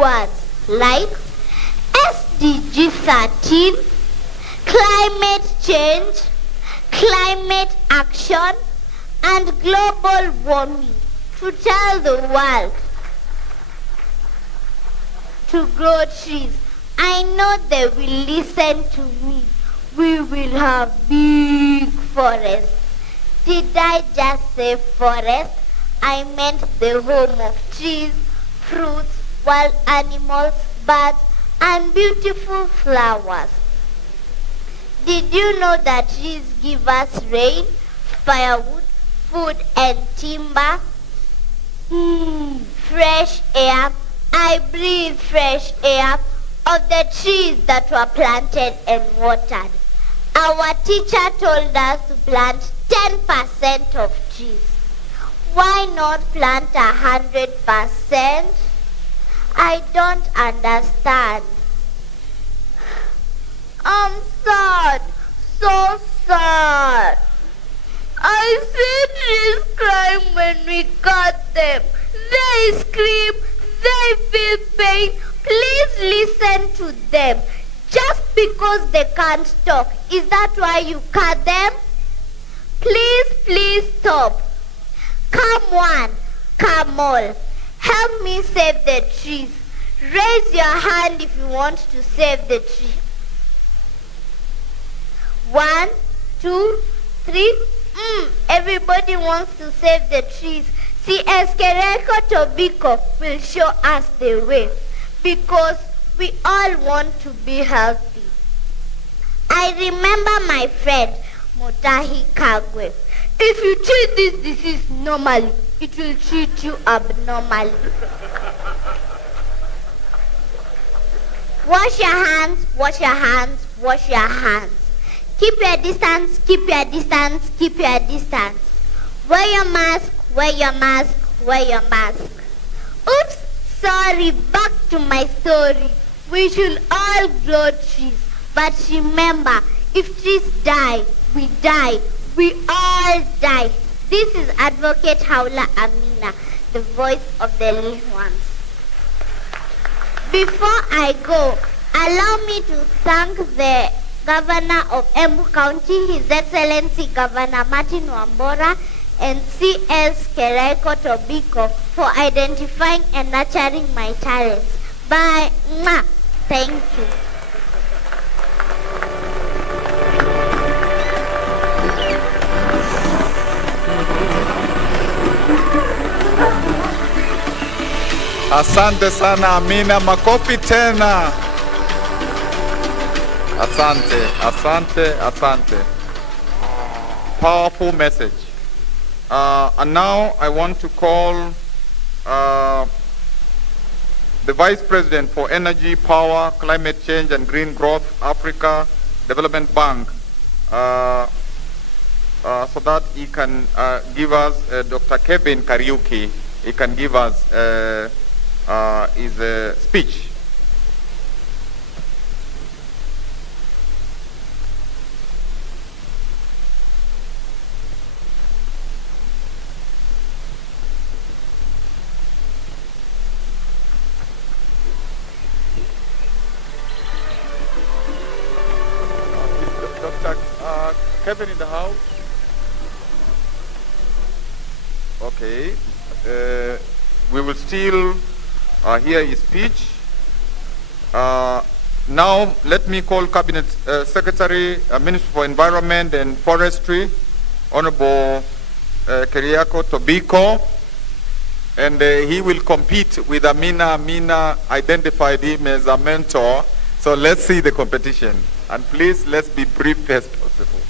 words like SDG 13, climate change, climate action, and global warming to tell the world to grow trees. I know they will listen to me. We will have big forests. Did I just say forest? I meant the home of trees, fruits, wild animals, birds, and beautiful flowers. Did you know that trees give us rain, firewood, food, and timber? Fresh air. I breathe fresh air of the trees that were planted and watered. Our teacher told us to plant 10% of trees. Why not plant 100%? I don't understand. I'm sad, so sad. I see trees crying when we cut them. They scream, they feel pain. Please listen to them. Just because they can't talk, is that why you cut them? Please stop. Come one, come all. Help me save the trees. Raise your hand if you want to save the tree. 1, 2, 3. Everybody wants to save the trees. CS Kereko Tobiko will show us the way, because we all want to be healthy. I remember my friend Motahi Kagwe. If you treat this disease normally, it will treat you abnormally. Wash your hands, wash your hands, wash your hands. Keep your distance, keep your distance, keep your distance. Wear your mask, wear your mask, wear your mask. Oops, sorry, back to my story. We should all grow trees. But remember, if trees die, we die. We all die. This is Advocate Haula Amina, the voice of the little ones. Before I go, allow me to thank the Governor of Embu County, His Excellency Governor Martin Wambora, and CS Kereko Tobiko for identifying and nurturing my talents. Bye. Mwah. Thank you. Asante sana Amina, makofi tena. Asante. Powerful message. And now I want to call the Vice President for Energy, Power, Climate Change and Green Growth, Africa Development Bank, so that he can give us, Dr. Kevin Kariuki, he can give us his speech. Kevin in the house? Okay. We will still hear his speech. Now, let me call Cabinet Secretary, Minister for Environment and Forestry, Honorable Kereko Tobiko, and he will compete with Amina. Amina identified him as a mentor, so let's see the competition. And please, let's be brief as possible.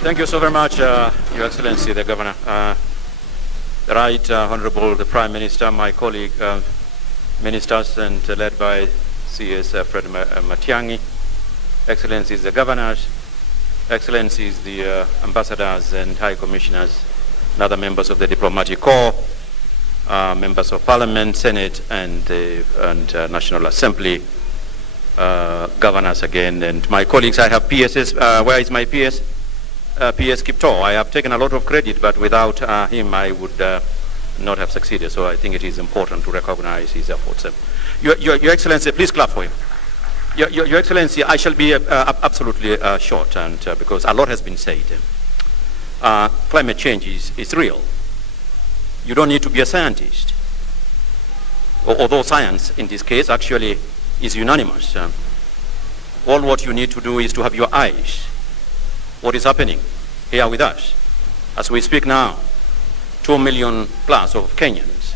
Thank you so very much, Your Excellency, the Governor. Honorable the Prime Minister, my colleague, ministers, and led by CS Fred Matiang'i, Excellencies the Governors, Excellencies the Ambassadors and High Commissioners, and other members of the Diplomatic Corps, members of Parliament, Senate, and National Assembly, governors again, and my colleagues. I have PSs. Where is my PS? PS Kipto. I have taken a lot of credit, but without him, I would not have succeeded. So I think it is important to recognize his efforts. Your Excellency, please clap for him. Your Excellency, I shall be absolutely short, and because a lot has been said. Climate change is real. You don't need to be a scientist. Although science, in this case, actually is unanimous. All what you need to do is to have your eyes. What is happening here with us? As we speak now, 2 million plus of Kenyans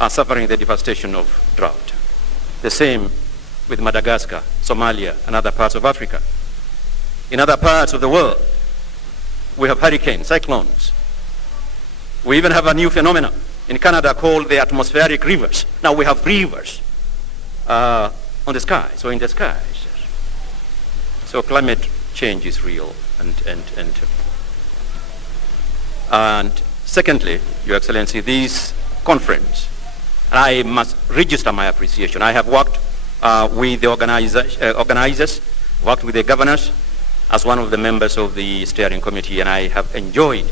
are suffering the devastation of drought. The same with Madagascar, Somalia, and other parts of Africa. In other parts of the world, we have hurricanes, cyclones. We even have a new phenomenon in Canada called the atmospheric rivers. Now we have rivers on the sky, so in the skies. So climate change is real. And secondly, Your Excellency, this conference, and I must register my appreciation. I have worked with the organizers, worked with the governors as one of the members of the steering committee, and I have enjoyed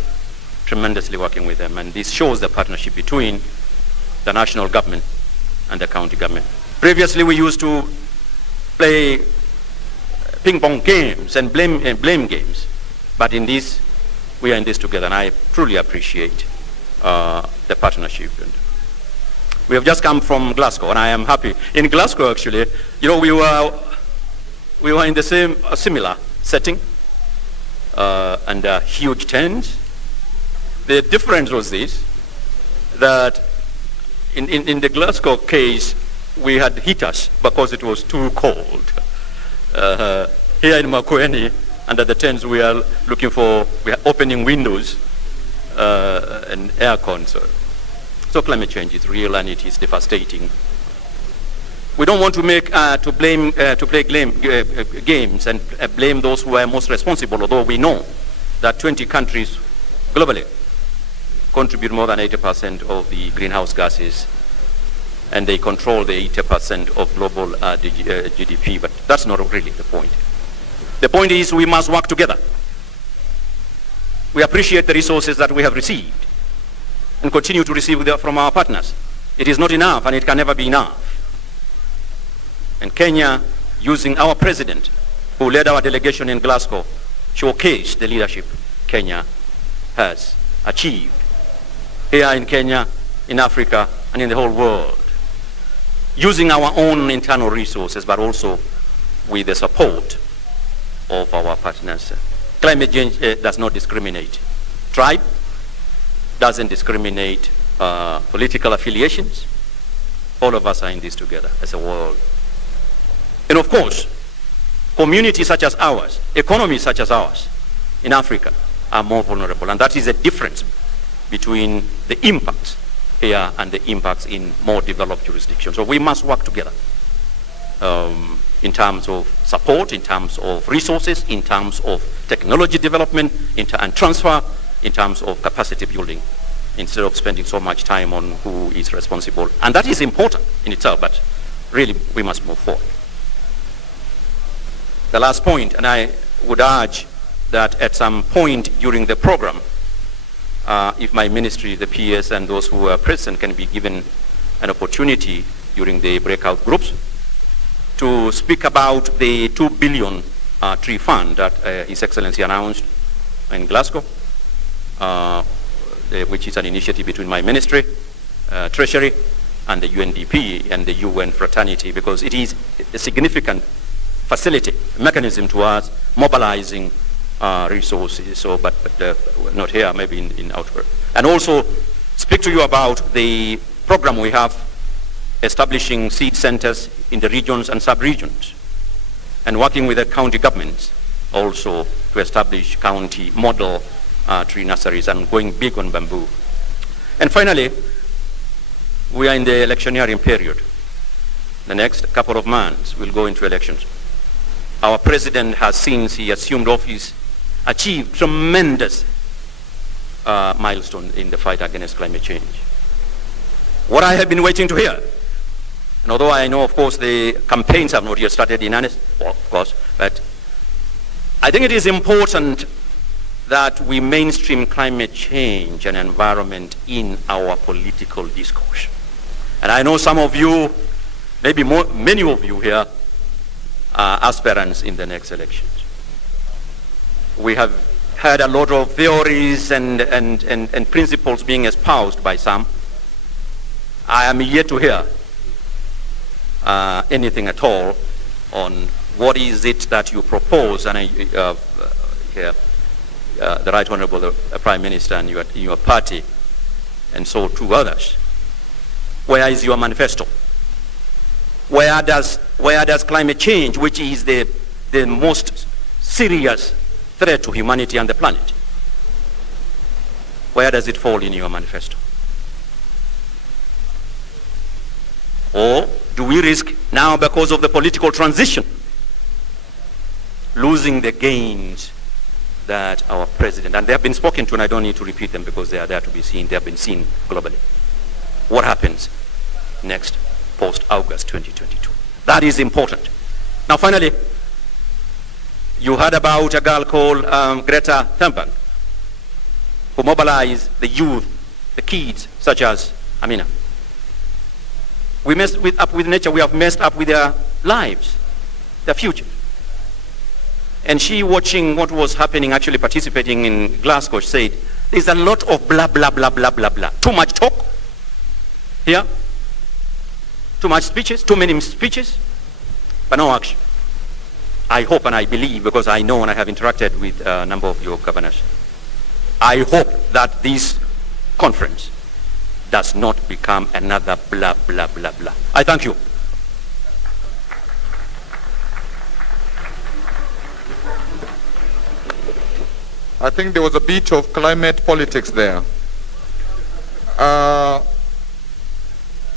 tremendously working with them. And this shows the partnership between the national government and the county government. Previously, we used to play ping pong games and blame games, but in this, we are in this together, and I truly appreciate the partnership. And we have just come from Glasgow, and I am happy. In Glasgow, actually, you know, we were in the same similar setting and huge tents. The difference was this, that in the Glasgow case, we had heaters because it was too cold. Here in Makueni, under the tents, we are opening windows and air cons. So climate change is real and it is devastating. We don't want to play games and blame those who are most responsible, although we know that 20 countries globally contribute more than 80% of the greenhouse gases, and they control the 80% of global GDP, but that's not really the point. The point is we must work together. We appreciate the resources that we have received and continue to receive from our partners. It is not enough, and it can never be enough. And Kenya, using our president, who led our delegation in Glasgow, showcased the leadership Kenya has achieved here in Kenya, in Africa, and in the whole world, using our own internal resources, but also with the support of our partners. Climate change does not discriminate. Tribe doesn't discriminate political affiliations. All of us are in this together as a world. And of course, communities such as ours, economies such as ours in Africa are more vulnerable. And that is a difference between the impacts here and the impacts in more developed jurisdictions. So we must work together in terms of support, in terms of resources, in terms of technology development and transfer, in terms of capacity building, instead of spending so much time on who is responsible. And that is important in itself, but really we must move forward. The last point, and I would urge that at some point during the program, if my ministry, the PS, and those who are present can be given an opportunity during the breakout groups to speak about the 2 billion tree fund that His Excellency announced in Glasgow, which is an initiative between my ministry, Treasury, and the UNDP and the UN fraternity, because it is a significant facility, mechanism towards mobilizing resources, so, but not here, maybe in outward. And also speak to you about the program we have establishing seed centers in the regions and sub-regions, and working with the county governments also to establish county model tree nurseries and going big on bamboo. And finally, we are in the electioneering period. The next couple of months we'll go into elections. Our president has, since he assumed office, achieved tremendous milestone in the fight against climate change. What I have been waiting to hear, and although I know, of course, the campaigns have not yet started in earnest, well, of course, but I think it is important that we mainstream climate change and environment in our political discourse. And I know some of you, maybe many of you here, are aspirants in the next elections. We have heard a lot of theories and principles being espoused by some. I am yet to hear anything at all on what is it that you propose, and the Right Honorable Prime Minister and your party, and so to others. Where is your manifesto? Where does climate change, which is the most serious threat to humanity and the planet, where does it fall in your manifesto? Or do we risk now, because of the political transition, losing the gains that our president, and they have been spoken to, and I don't need to repeat them because they are there to be seen, they have been seen globally. What happens next, post-August 2022? That is important. Now finally, you heard about a girl called Greta Thunberg, who mobilized the youth, the kids, such as Amina. We messed up with nature, we have messed up with their lives, their future. And she, watching what was happening, actually participating in Glasgow, said, there's a lot of blah, blah, blah, blah, blah, blah. Too much talk here, too much speeches, too many speeches, but no action. I hope and I believe, because I know and I have interacted with a number of your governors, I hope that this conference does not become another blah, blah, blah, blah. I thank you. I think there was a bit of climate politics there.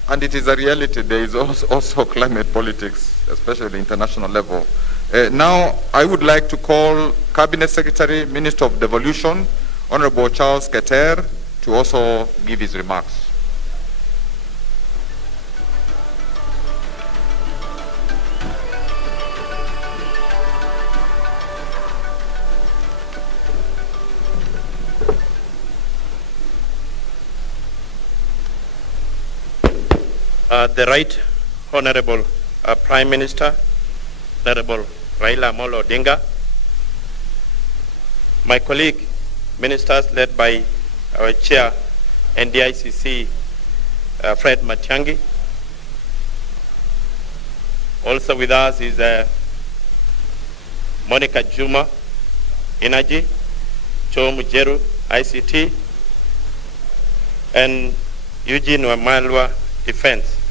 And it is a reality. There is also climate politics, especially at the international level. Now, I would like to call Cabinet Secretary, Minister of Devolution, Honorable Charles Keter, to also give his remarks. The Right Honorable Prime Minister, Honorable Raila Amolo Odinga, my colleague ministers led by our chair NDICC, Fred Matiang'i. Also with us is Monica Juma, Energy, Joe Mujeru, ICT, and Eugene Wamalwa, Defense,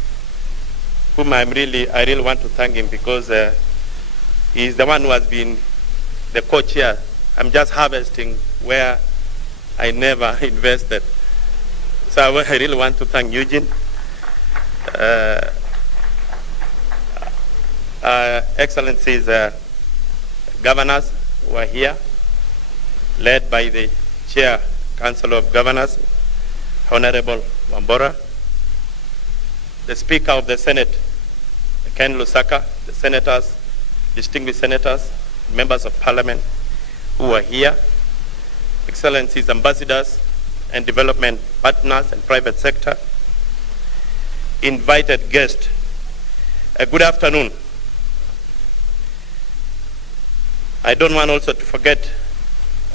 whom I really want to thank him, because he's the one who has been the co-chair. I'm just harvesting where I never invested. So I really want to thank Eugene. Excellencies, governors who are here, led by the Chair, Council of Governors, Honorable Wambora, the Speaker of the Senate, Ken Lusaka, the senators, distinguished senators, members of Parliament who are here, Excellencies, ambassadors and development partners and private sector, invited guests, good afternoon. I don't want also to forget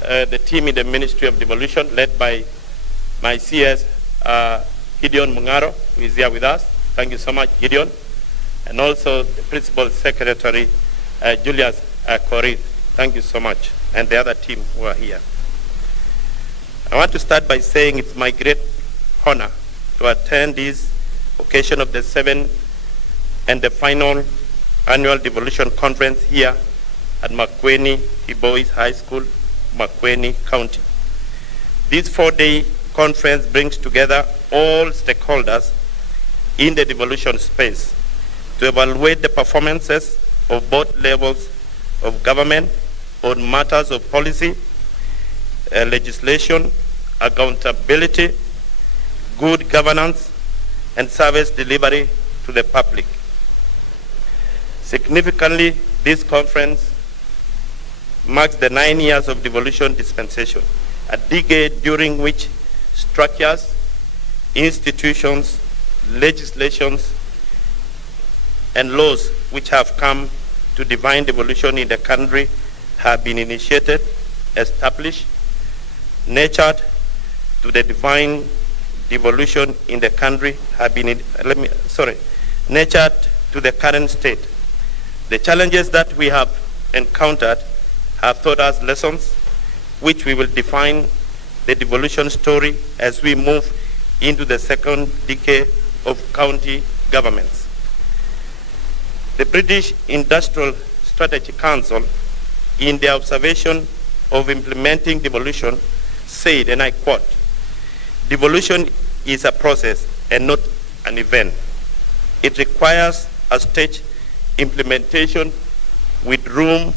the team in the Ministry of Devolution, led by my CS, Gideon Mungaro, who is here with us. Thank you so much, Gideon. And also the Principal Secretary, Julius Korith. Thank you so much. And the other team who are here. I want to start by saying it's my great honor to attend this occasion of the 7th and the final annual Devolution Conference here at Makueni Boys High School, Makueni County. This 4-day conference brings together all stakeholders in the devolution space to evaluate the performances of both levels of government on matters of policy, legislation, accountability, good governance, and service delivery to the public. Significantly, this conference marks the 9 years of devolution dispensation, a decade during which structures, institutions, legislations, and laws which have come to define devolution in the country have been initiated, established, nurtured to the divine devolution in the country have been, nurtured to the current state. The challenges that we have encountered have taught us lessons which we will define the devolution story as we move into the second decade of county governments. The British Industrial Strategy Council, in their observation of implementing devolution, said, and I quote, "Devolution is a process and not an event. It requires a staged implementation with room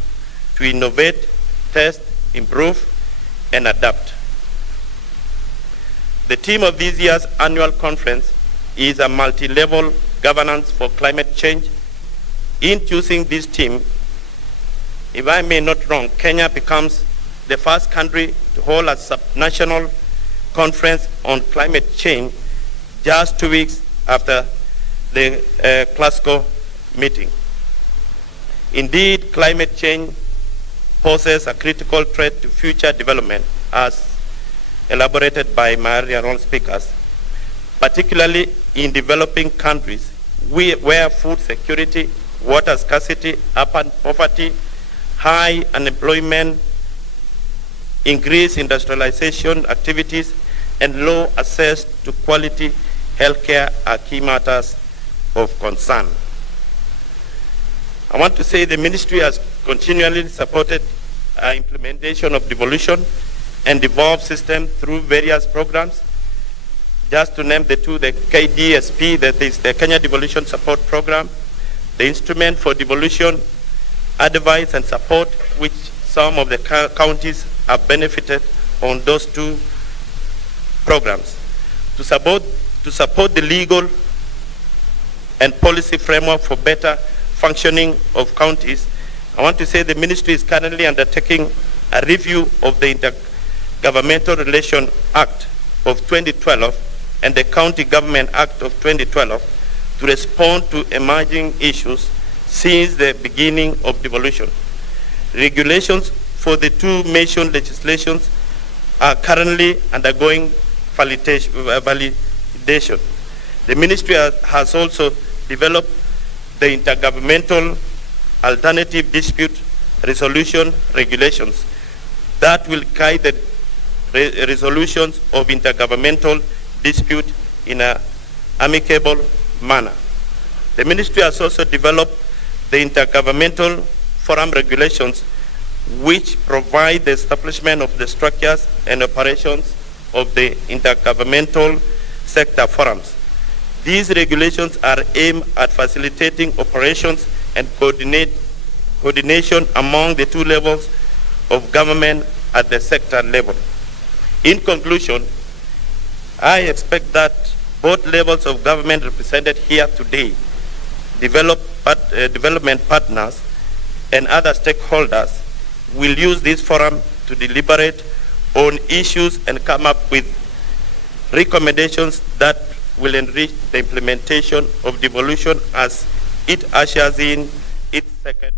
to innovate, test, improve, and adapt." The theme of this year's annual conference is a multi-level governance for climate change. In choosing this theme, if I may not wrong, Kenya becomes the first country to hold a subnational conference on climate change just 2 weeks after the Glasgow meeting. Indeed, climate change poses a critical threat to future development, as elaborated by my earlier speakers, particularly in developing countries where food security, water scarcity, urban poverty, high unemployment, increased industrialization activities, and low access to quality healthcare are key matters of concern. I want to say the ministry has continually supported implementation of devolution and devolved system through various programs. Just to name the two, the KDSP, that is the Kenya Devolution Support Program, the Instrument for Devolution Advice and Support, which some of the counties have benefited on those two programs. To support the legal and policy framework for better functioning of counties, I want to say the ministry is currently undertaking a review of the Intergovernmental Relation Act of 2012 and the County Government Act of 2012 to respond to emerging issues since the beginning of devolution. Regulations for the two mentioned legislations are currently undergoing validation. The ministry has also developed the Intergovernmental Alternative Dispute Resolution Regulations that will guide the resolutions of intergovernmental dispute in an amicable manner. The ministry has also developed the Intergovernmental Forum Regulations, which provide the establishment of the structures and operations of the intergovernmental sector forums. These regulations are aimed at facilitating operations and coordination among the two levels of government at the sector level. In conclusion, I expect that both levels of government represented here today, development partners and other stakeholders, will use this forum to deliberate on issues and come up with recommendations that will enrich the implementation of devolution as it ushers in its second.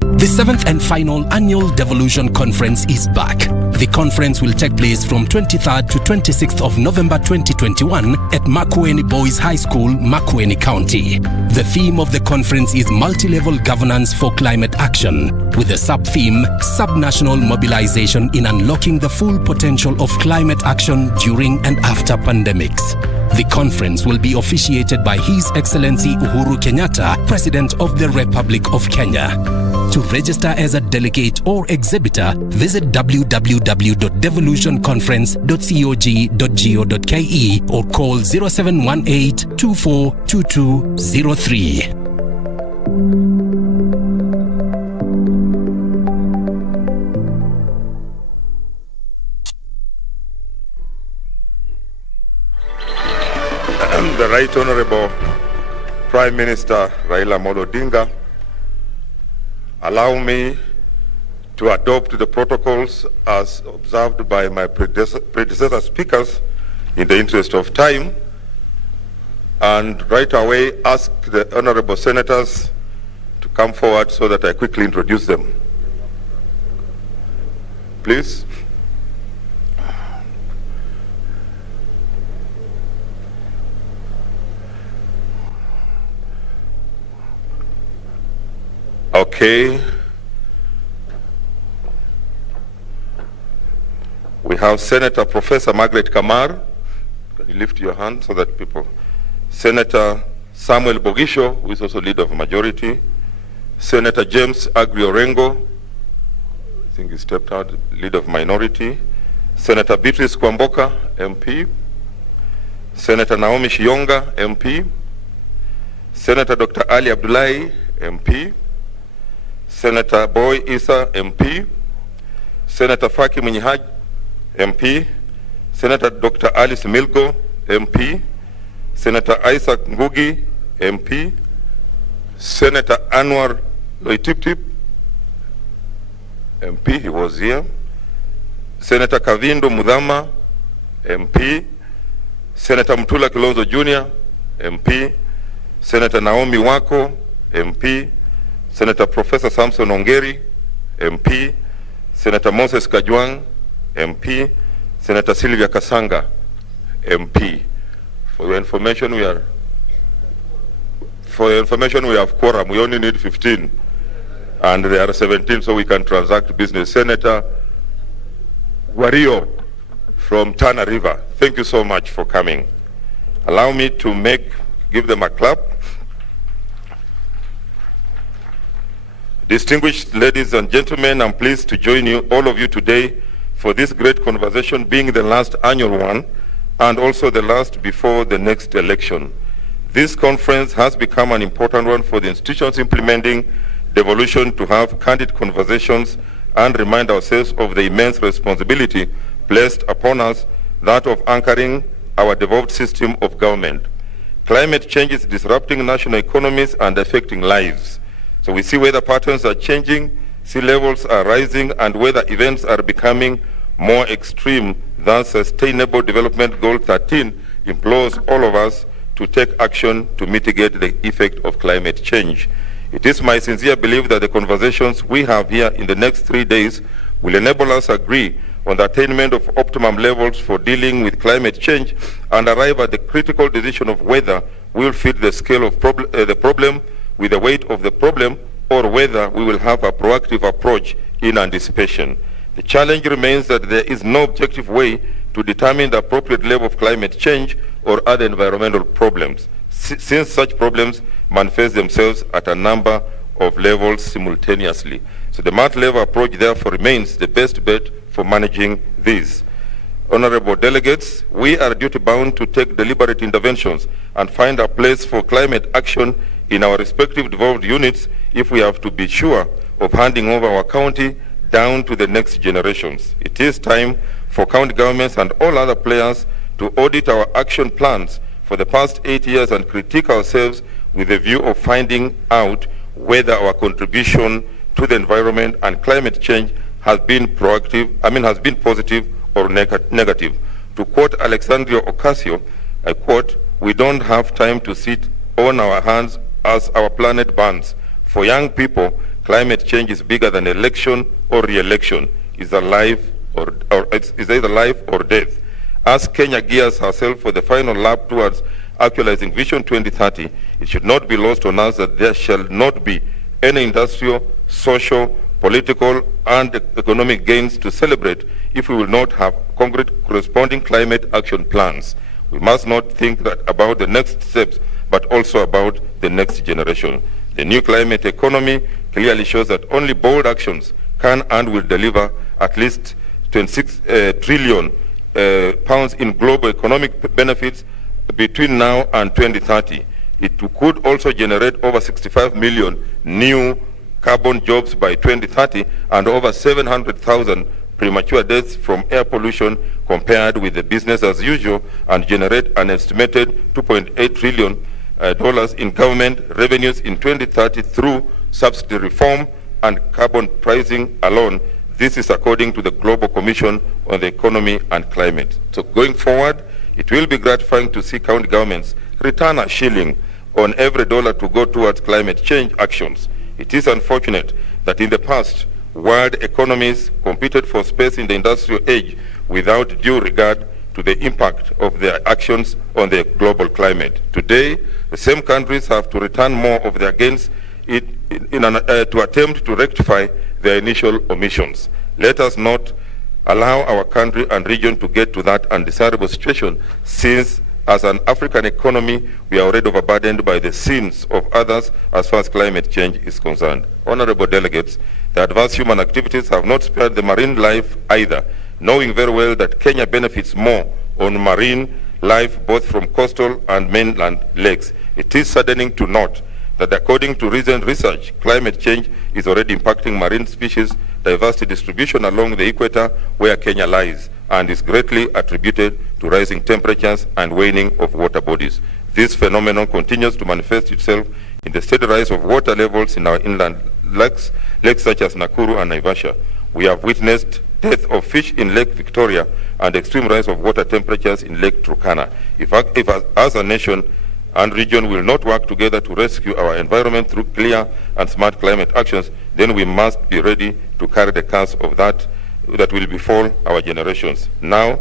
The 7th and final annual Devolution Conference is back. The conference will take place from 23rd to 26th of November 2021 at Makueni Boys High School, Makueni County. The theme of the conference is multi-level governance for climate action, with the sub-theme, Subnational Mobilization in Unlocking the Full Potential of Climate Action During and After Pandemics. The conference will be officiated by His Excellency Uhuru Kenyatta, President of the Republic of Kenya. To register as a delegate or exhibitor, visit www.devolutionconference.cog.go.ke or call 0718 242203. The Right Honorable Prime Minister Raila Amolo Odinga, allow me to adopt the protocols as observed by my predecessor speakers in the interest of time, and right away ask the honorable senators to come forward so that I quickly introduce them. Please. Okay. We have Senator Professor Margaret Kamar. Can you lift your hand so that people... Senator Samuel Bogisho, who is also leader of majority. Senator James Agri Orengo, I think he stepped out, leader of minority. Senator Beatrice Kwamboka, MP. Senator Naomi Shionga, MP. Senator Dr. Ali Abdullahi, MP. Senator Boy Issa, MP. Senator Faki Munyihaj, MP. Senator Dr. Alice Milgo, MP. Senator Isaac Ngugi, MP. Senator Anwar Loitiptip, MP, he was here. Senator Kavindo Mudhama, MP. Senator Mtula Kilonzo Jr., MP. Senator Naomi Wako, MP. Senator Professor Samson Ongeri, MP. Senator Moses Kajwang, MP. Senator Sylvia Kasanga, MP. For your information, we have quorum. We only need 15. And there are 17, so we can transact business. Senator Wario from Tana River, thank you so much for coming. Allow me to give them a clap. Distinguished ladies and gentlemen, I'm pleased to join all of you today for this great conversation, being the last annual one and also the last before the next election. This conference has become an important one for the institutions implementing devolution to have candid conversations and remind ourselves of the immense responsibility placed upon us, that of anchoring our devolved system of government. Climate change is disrupting national economies and affecting lives. So we see weather patterns are changing, sea levels are rising, and weather events are becoming more extreme. Thus, Sustainable Development Goal 13 implores all of us to take action to mitigate the effect of climate change. It is my sincere belief that the conversations we have here in the next 3 days will enable us agree on the attainment of optimum levels for dealing with climate change and arrive at the critical decision of whether we will fit the scale of the problem with the weight of the problem, or whether we will have a proactive approach in anticipation. The challenge remains that there is no objective way to determine the appropriate level of climate change or other environmental problems, since such problems manifest themselves at a number of levels simultaneously. So the multi-level approach therefore remains the best bet for managing these. Honorable delegates, we are duty-bound to take deliberate interventions and find a place for climate action in our respective devolved units if we have to be sure of handing over our county down to the next generations. It is time for county governments and all other players to audit our action plans for the past 8 years and critique ourselves with a view of finding out whether our contribution to the environment and climate change has been positive or negative. To quote Alexandria Ocasio, I quote, "We don't have time to sit on our hands as our planet burns. For young people, climate change is bigger than election or re-election. It's either life or death." As Kenya gears herself for the final lap towards actualizing Vision 2030, it should not be lost on us that there shall not be any industrial, social, political, and economic gains to celebrate if we will not have concrete corresponding climate action plans. We must not think that about the next steps, but also about the next generation. The new climate economy clearly shows that only bold actions can and will deliver at least 26 trillion pounds in global economic benefits between now and 2030. It could also generate over 65 million new carbon jobs by 2030 and over 700,000 premature deaths from air pollution compared with the business as usual, and generate an estimated $2.8 trillion in government revenues in 2030 through subsidy reform and carbon pricing alone. This is according to the Global Commission on the Economy and Climate. So going forward, it will be gratifying to see county governments return a shilling on every dollar to go towards climate change actions. It is unfortunate that in the past, world economies competed for space in the industrial age without due regard to the impact of their actions on the global climate. Today, the same countries have to return more of their gains to attempt to rectify their initial omissions. Let us not allow our country and region to get to that undesirable situation, since as an African economy, we are already overburdened by the sins of others as far as climate change is concerned. Honorable delegates, the advanced human activities have not spared the marine life either, knowing very well that Kenya benefits more on marine life both from coastal and mainland lakes. It is saddening to note that according to recent research, climate change is already impacting marine species diversity distribution along the equator where Kenya lies, and is greatly attributed to rising temperatures and waning of water bodies. This phenomenon continues to manifest itself in the steady rise of water levels in our inland lakes such as Nakuru and Naivasha. We have witnessed death of fish in Lake Victoria and extreme rise of water temperatures in Lake Turkana. If as a nation and region will not work together to rescue our environment through clear and smart climate actions, then we must be ready to carry the curse of that will befall our generations. Now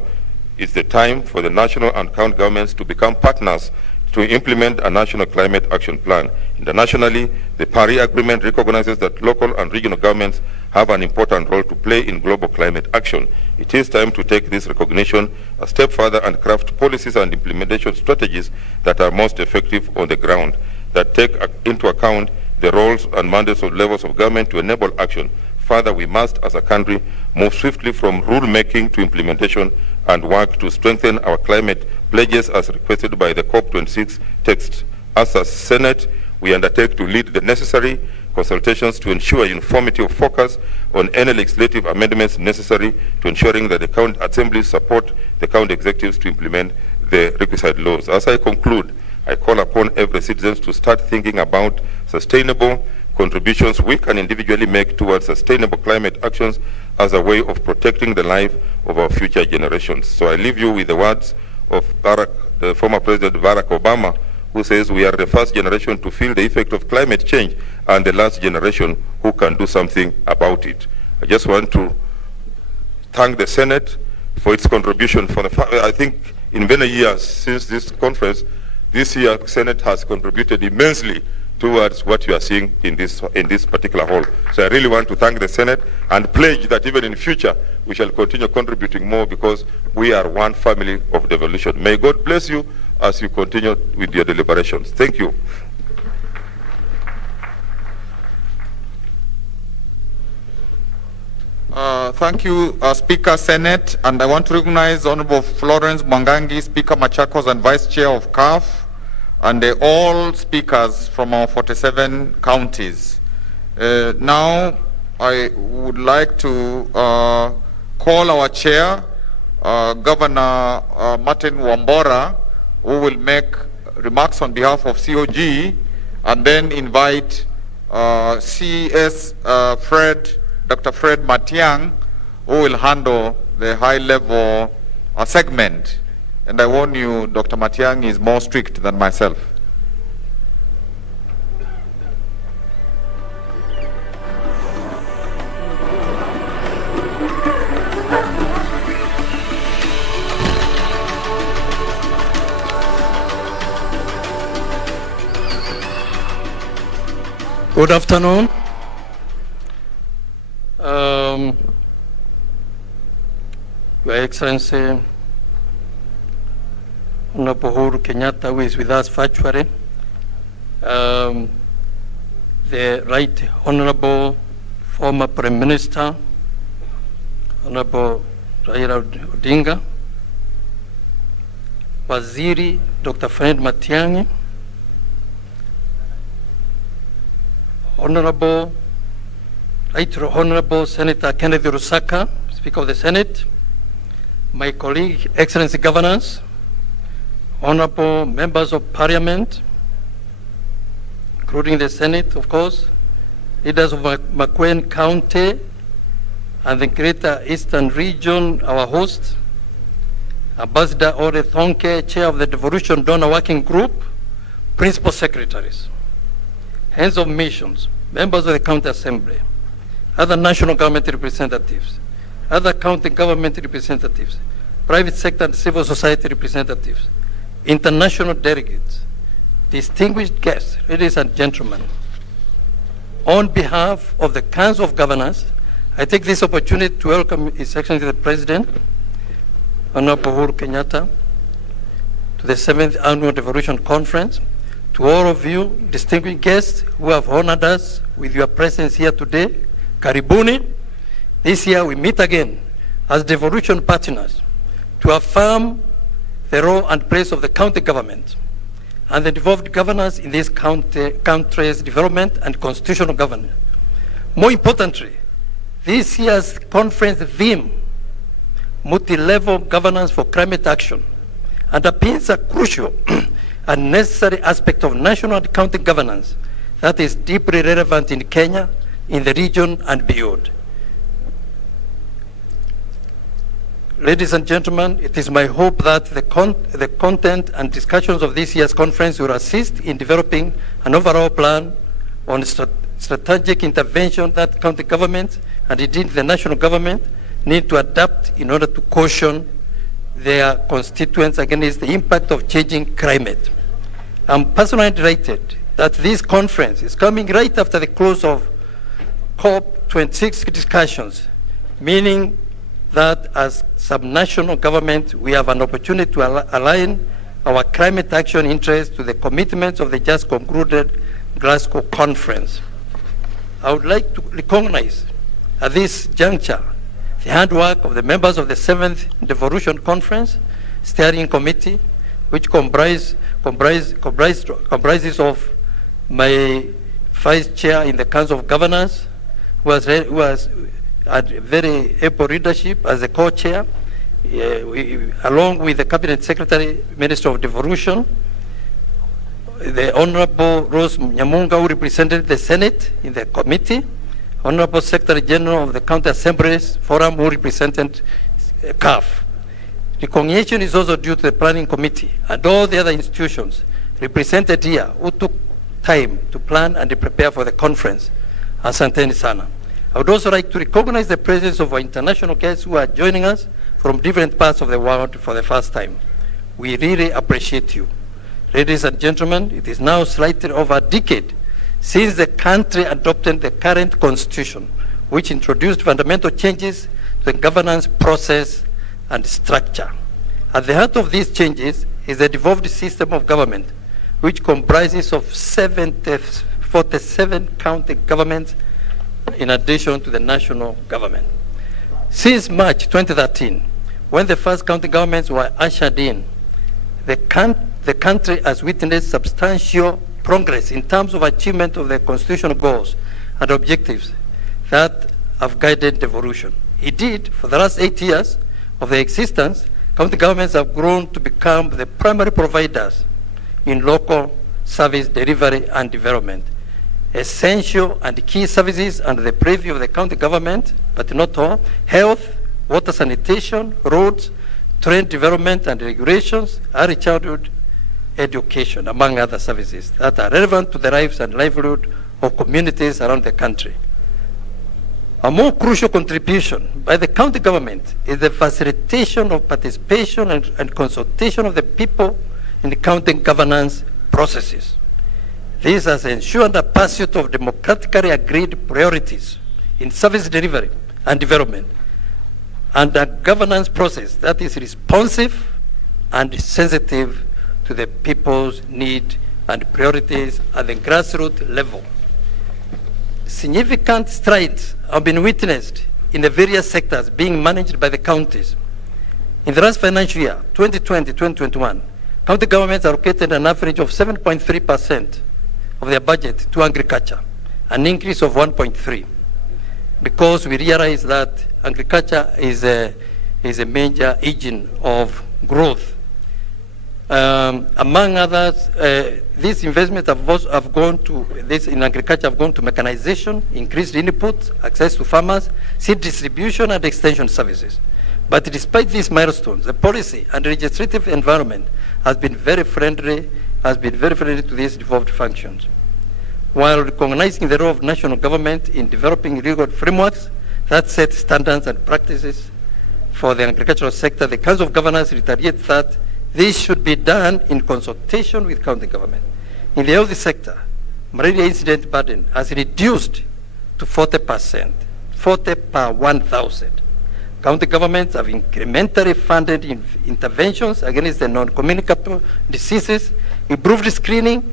is the time for the national and county governments to become partners to implement a national climate action plan. Internationally, the Paris Agreement recognizes that local and regional governments have an important role to play in global climate action. It is time to take this recognition a step further and craft policies and implementation strategies that are most effective on the ground, that take into account the roles and mandates of levels of government to enable action. Further, we must, as a country, move swiftly from rule-making to implementation and work to strengthen our climate pledges as requested by the COP26 text. As a Senate, we undertake to lead the necessary consultations to ensure uniformity of focus on any legislative amendments necessary to ensuring that the county assemblies support the county executives to implement the requisite laws. As I conclude, I call upon every citizen to start thinking about sustainable contributions we can individually make towards sustainable climate actions as a way of protecting the life of our future generations. So I leave you with the words of the former President Barack Obama, who says we are the first generation to feel the effect of climate change and the last generation who can do something about it. I just want to thank the Senate for its contribution. I think in many years since this conference, this year Senate has contributed immensely towards what you are seeing in this particular hall. So I really want to thank the Senate and pledge that even in future we shall continue contributing more, because we are one family of devolution. May God bless you as you continue with your deliberations. Thank you. Thank you, Speaker, Senate, and I want to recognize Honorable Florence Mwangangi, Speaker Machakos and Vice Chair of CAF, and all speakers from our 47 counties. Now, I would like to call our chair, Governor Martin Wambora, who will make remarks on behalf of COG, and then invite CS Dr. Fred Matiang, who will handle the high-level segment. And I warn you, Dr. Matiang is more strict than myself. Good afternoon. Your Excellency, Honorable Uhuru Kenyatta, who is with us virtually, the Right Honorable former Prime Minister, Honorable Raila Odinga, Waziri Dr. Fred Matiang'i, Right Honorable Senator Kennedy Rusaka, Speaker of the Senate, my colleague, Excellency Governors, Honorable Members of Parliament, including the Senate, of course, leaders of Makueni County and the Greater Eastern Region, our host, Ambassador Ore Thonke, Chair of the Devolution Donor Working Group, Principal Secretaries, Heads of Missions, members of the County Assembly, other national government representatives, other county government representatives, private sector and civil society representatives, international delegates, distinguished guests, ladies and gentlemen. On behalf of the Council of Governors, I take this opportunity to welcome His Excellency the President, Honorable Uhuru Kenyatta, to the 7th Annual Devolution Conference. To all of you, distinguished guests who have honored us with your presence here today, Karibuni. This year we meet again as devolution partners to affirm the role and place of the county government and the devolved governors in this country's development and constitutional governance. More importantly, this year's conference theme, multi-level governance for climate action, underpins a crucial and necessary aspect of national and county governance that is deeply relevant in Kenya, in the region and beyond. Ladies and gentlemen, it is my hope that the content and discussions of this year's conference will assist in developing an overall plan on strategic intervention that county governments and indeed the national government need to adapt in order to caution their constituents against the impact of changing climate. I'm personally delighted that this conference is coming right after the close of COP26 discussions, meaning that as subnational government, we have an opportunity to align our climate action interests to the commitments of the just concluded Glasgow conference. I would like to recognize at this juncture the hard work of the members of the 7th Devolution Conference Steering Committee, which comprises of my Vice Chair in the Council of Governors, who has had very able leadership as a co-chair, along with the Cabinet Secretary, Minister of Devolution, the Honorable Rose Nyamunga, who represented the Senate in the committee, Honorable Secretary General of the County Assemblies Forum, who represented CAF. Recognition is also due to the Planning Committee and all the other institutions represented here who took time to plan and to prepare for the conference. Asanteni sana. I would also like to recognize the presence of our international guests who are joining us from different parts of the world for the first time. We really appreciate you. Ladies and gentlemen, it is now slightly over a decade since the country adopted the current constitution, which introduced fundamental changes to the governance process and structure. At the heart of these changes is the devolved system of government, which comprises of 47 county governments in addition to the national government. Since March 2013, when the first county governments were ushered in, the country has witnessed substantial progress in terms of achievement of the constitutional goals and objectives that have guided devolution. Indeed, for the last 8 years of their existence, county governments have grown to become the primary providers in local service delivery and development. Essential and key services under the purview of the county government, but not all: health, water sanitation, roads, trade development and regulations, early childhood education, among other services that are relevant to the lives and livelihood of communities around the country. A more crucial contribution by the county government is the facilitation of participation and consultation of the people in the county governance processes. This has ensured a pursuit of democratically agreed priorities in service delivery and development, and a governance process that is responsive and sensitive to the people's need and priorities at the grassroots level. Significant strides have been witnessed in the various sectors being managed by the counties. In the last financial year, 2020-2021, county governments allocated an average of 7.3% of their budget to agriculture, an increase of 1.3%, because we realize that agriculture is a major engine of growth. Among others, these investments have gone to, in agriculture have gone to mechanization, increased input, access to farmers, seed distribution and extension services. But despite these milestones, the policy and legislative environment has been very friendly to these devolved functions. While recognizing the role of national government in developing legal frameworks that set standards and practices for the agricultural sector, the Council of Governors reiterates that this should be done in consultation with county government. In the health sector, malaria incident burden has reduced to 40%, 40 per 1,000. County governments have incrementally funded interventions against the non-communicable diseases, improved screening,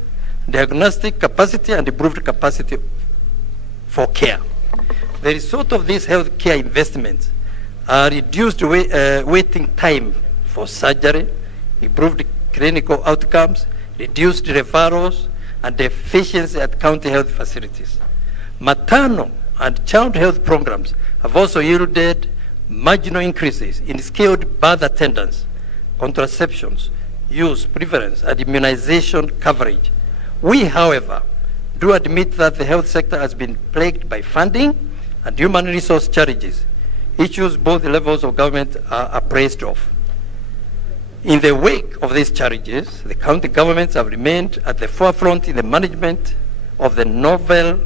diagnostic capacity, and improved capacity for care. The result of these health care investments are reduced waiting time for surgery, improved clinical outcomes, reduced referrals, and efficiency at county health facilities. Maternal and child health programs have also yielded marginal increases in skilled birth attendance, contraceptions, use, prevalence, and immunization coverage. We, however, do admit that the health sector has been plagued by funding and human resource challenges, issues both levels of government are appraised of. In the wake of these challenges, the county governments have remained at the forefront in the management of the novel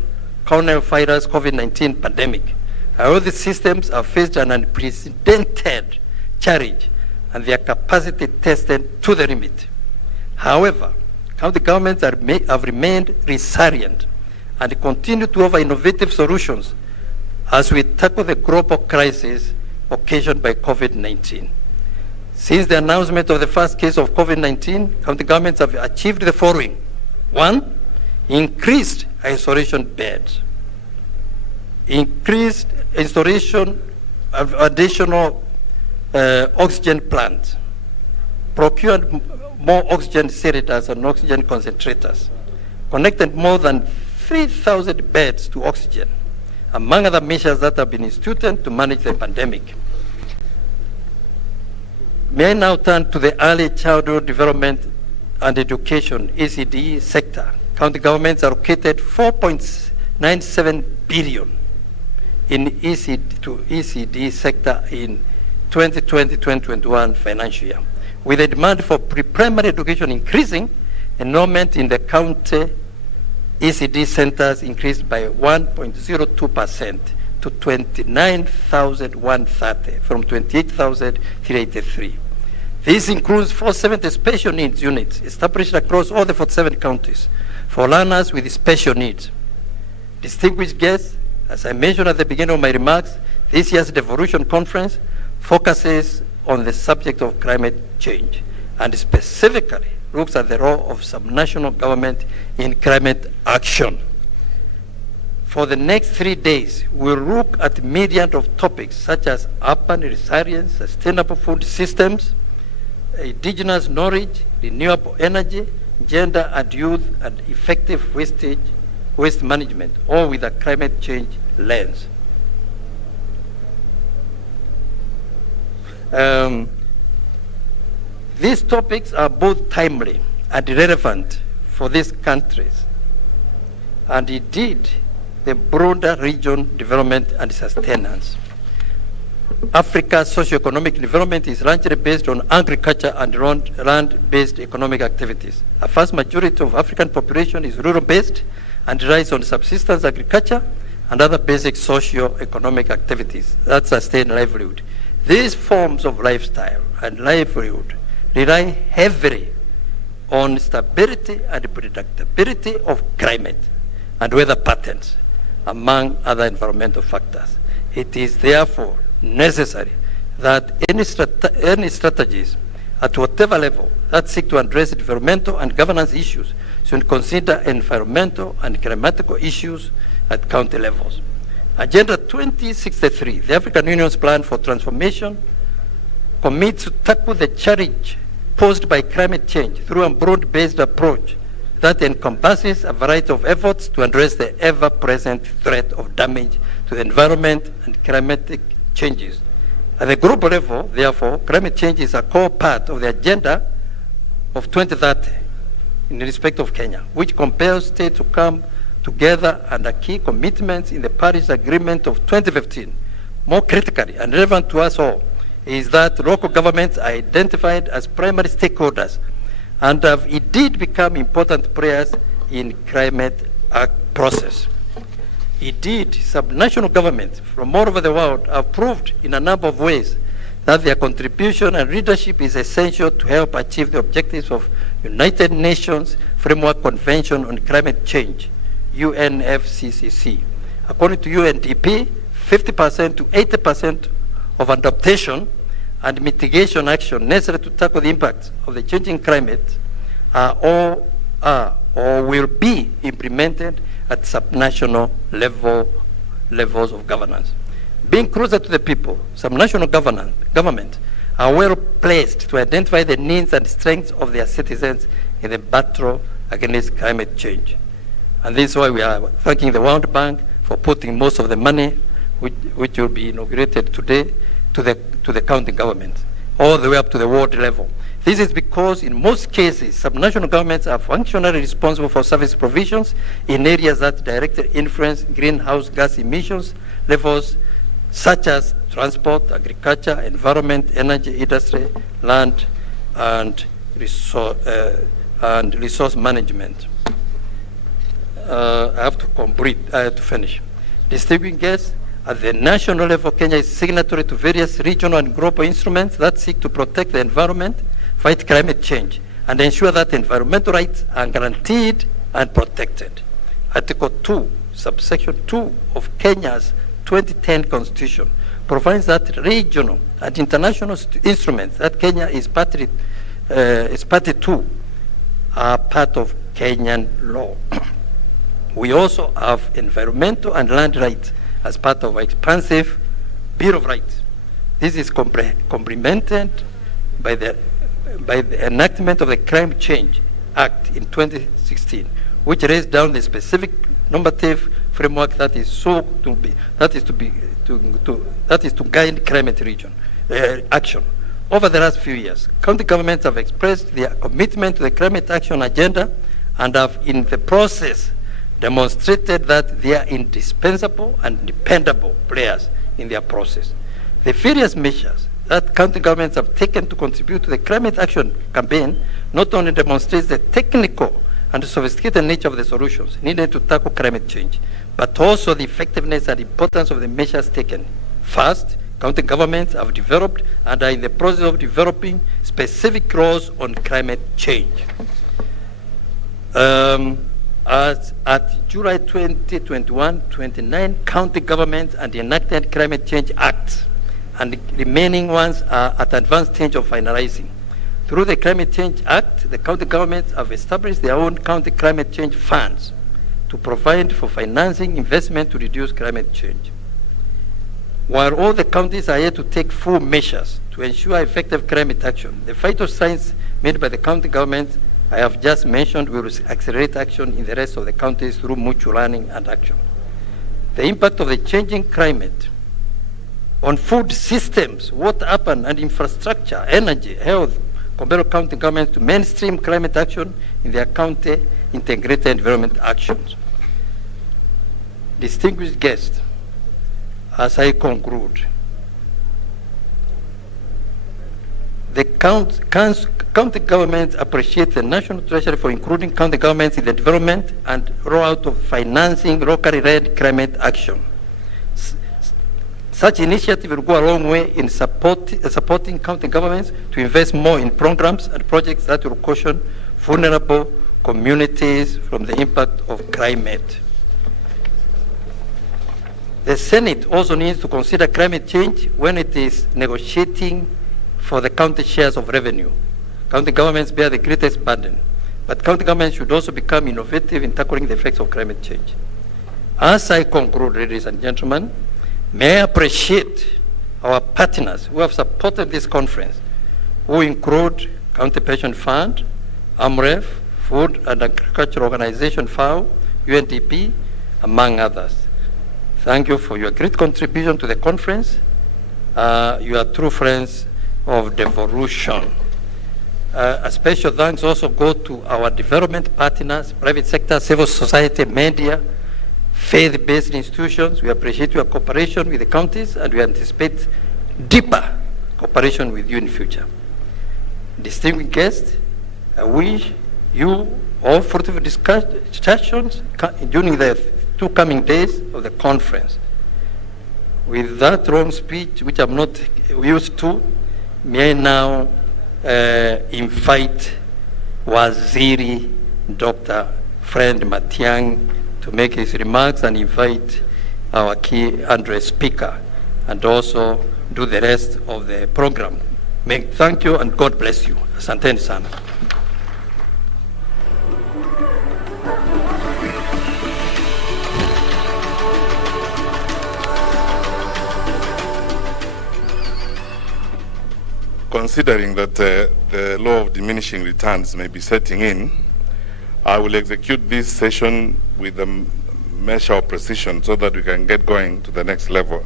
coronavirus COVID-19 pandemic. Our health systems have faced an unprecedented challenge and their capacity tested to the limit. However, county governments have remained resilient and continue to offer innovative solutions as we tackle the global crisis occasioned by COVID-19. Since the announcement of the first case of COVID-19, county governments have achieved the following. 1, increased isolation beds, increased installation of additional oxygen plants, procured more oxygen cylinders and oxygen concentrators, connected more than 3,000 beds to oxygen, among other measures that have been instituted to manage the pandemic. May I now turn to the early childhood development and education ECD sector. County governments allocated 4.97 billion in ECD sector in 2020-2021 financial year. With the demand for pre-primary education increasing, enrollment in the county ECD centers increased by 1.02% to 29,130 from 28,383. This includes 470 special needs units established across all the 47 counties for learners with special needs. Distinguished guests, as I mentioned at the beginning of my remarks, this year's Devolution Conference focuses on the subject of climate change and specifically looks at the role of subnational government in climate action. For the next 3 days, we'll look at a myriad of topics such as urban resilience, sustainable food systems, indigenous knowledge, renewable energy, gender and youth, and effective waste management, all with a climate change lens. These topics are both timely and relevant for these countries, and indeed the broader region development and sustenance. Africa's socio-economic development is largely based on agriculture and land-based economic activities. A vast majority of African population is rural-based and relies on subsistence agriculture and other basic socio-economic activities that sustain livelihood. These forms of lifestyle and livelihood rely heavily on stability and predictability of climate and weather patterns, among other environmental factors. It is therefore necessary that any strategies at whatever level that seek to address developmental and governance issues should consider environmental and climatical issues at county levels. Agenda 2063, the African Union's plan for transformation, commits to tackle the challenge posed by climate change through a broad-based approach that encompasses a variety of efforts to address the ever-present threat of damage to the environment and climatic changes. At the global level, therefore, climate change is a core part of the agenda of 2030 in respect of Kenya, which compels states to come together under key commitments in the Paris Agreement of 2015. More critically and relevant to us all is that local governments are identified as primary stakeholders and have indeed become important players in climate process. Indeed, subnational governments from all over the world have proved in a number of ways that their contribution and leadership is essential to help achieve the objectives of United Nations Framework Convention on Climate Change, UNFCCC. According to UNDP, 50% to 80% of adaptation and mitigation action necessary to tackle the impacts of the changing climate are or will be implemented at subnational levels of governance. Being closer to the people, subnational government are well placed to identify the needs and strengths of their citizens in the battle against climate change. And this is why we are thanking the World Bank for putting most of the money which will be inaugurated today to the county government, all the way up to the world level. This is because in most cases, subnational governments are functionally responsible for service provisions in areas that directly influence greenhouse gas emissions levels, such as transport, agriculture, environment, energy, industry, land, and resource management. I have to finish. Distinguished guests, at the national level, Kenya is signatory to various regional and global instruments that seek to protect the environment, fight climate change, and ensure that environmental rights are guaranteed and protected. Article 2, subsection 2 of Kenya's 2010 Constitution provides that regional and international instruments that Kenya is party to are part of Kenyan law. We also have environmental and land rights as part of our expansive Bill of Rights. This is complemented by the enactment of the Climate Change Act in 2016, which lays down the specific normative framework that is to guide climate action. Over the last few years, county governments have expressed their commitment to the climate action agenda and have, in the process, demonstrated that they are indispensable and dependable players in their process. The various measures that county governments have taken to contribute to the climate action campaign not only demonstrates the technical and sophisticated nature of the solutions needed to tackle climate change, but also the effectiveness and importance of the measures taken. First, county governments have developed and are in the process of developing specific laws on climate change. As at July 2021, 29 county governments and enacted Climate Change Act, and the remaining ones are at advanced stage of finalizing. Through the Climate Change Act, the county governments have established their own county climate change funds to provide for financing investment to reduce climate change. While all the counties are yet to take full measures to ensure effective climate action, the vital signs made by the county governments I have just mentioned will accelerate action in the rest of the counties through mutual learning and action. The impact of the changing climate on food systems, water and infrastructure, energy, health, compel county governments to mainstream climate action in their county integrated development actions. Distinguished guests, as I conclude, the county governments appreciate the National Treasury for including county governments in the development and rollout of financing locally led climate action. Such initiative will go a long way in supporting county governments to invest more in programs and projects that will caution vulnerable communities from the impact of climate. The Senate also needs to consider climate change when it is negotiating for the county shares of revenue. County governments bear the greatest burden, but county governments should also become innovative in tackling the effects of climate change. As I conclude, ladies and gentlemen, may I appreciate our partners who have supported this conference, who include County Pension Fund, AMREF, Food and Agriculture Organization, FAO, UNDP, among others. Thank you for your great contribution to the conference. You are true friends of Devolution. A special thanks also go to our development partners, private sector, civil society, media, faith-based institutions. We appreciate your cooperation with the counties, and we anticipate deeper cooperation with you in future. Distinguished guests, I wish you all fruitful discussions during the 2 coming days of the conference. With that long speech, which I'm not used to, may I now invite Waziri Dr. Fred Matiang'i to make his remarks, and invite our key address speaker, and also do the rest of the program. Thank you, and God bless you. Asanteni sana. Considering that the law of diminishing returns may be setting in, I will execute this session with a measure of precision so that we can get going to the next level.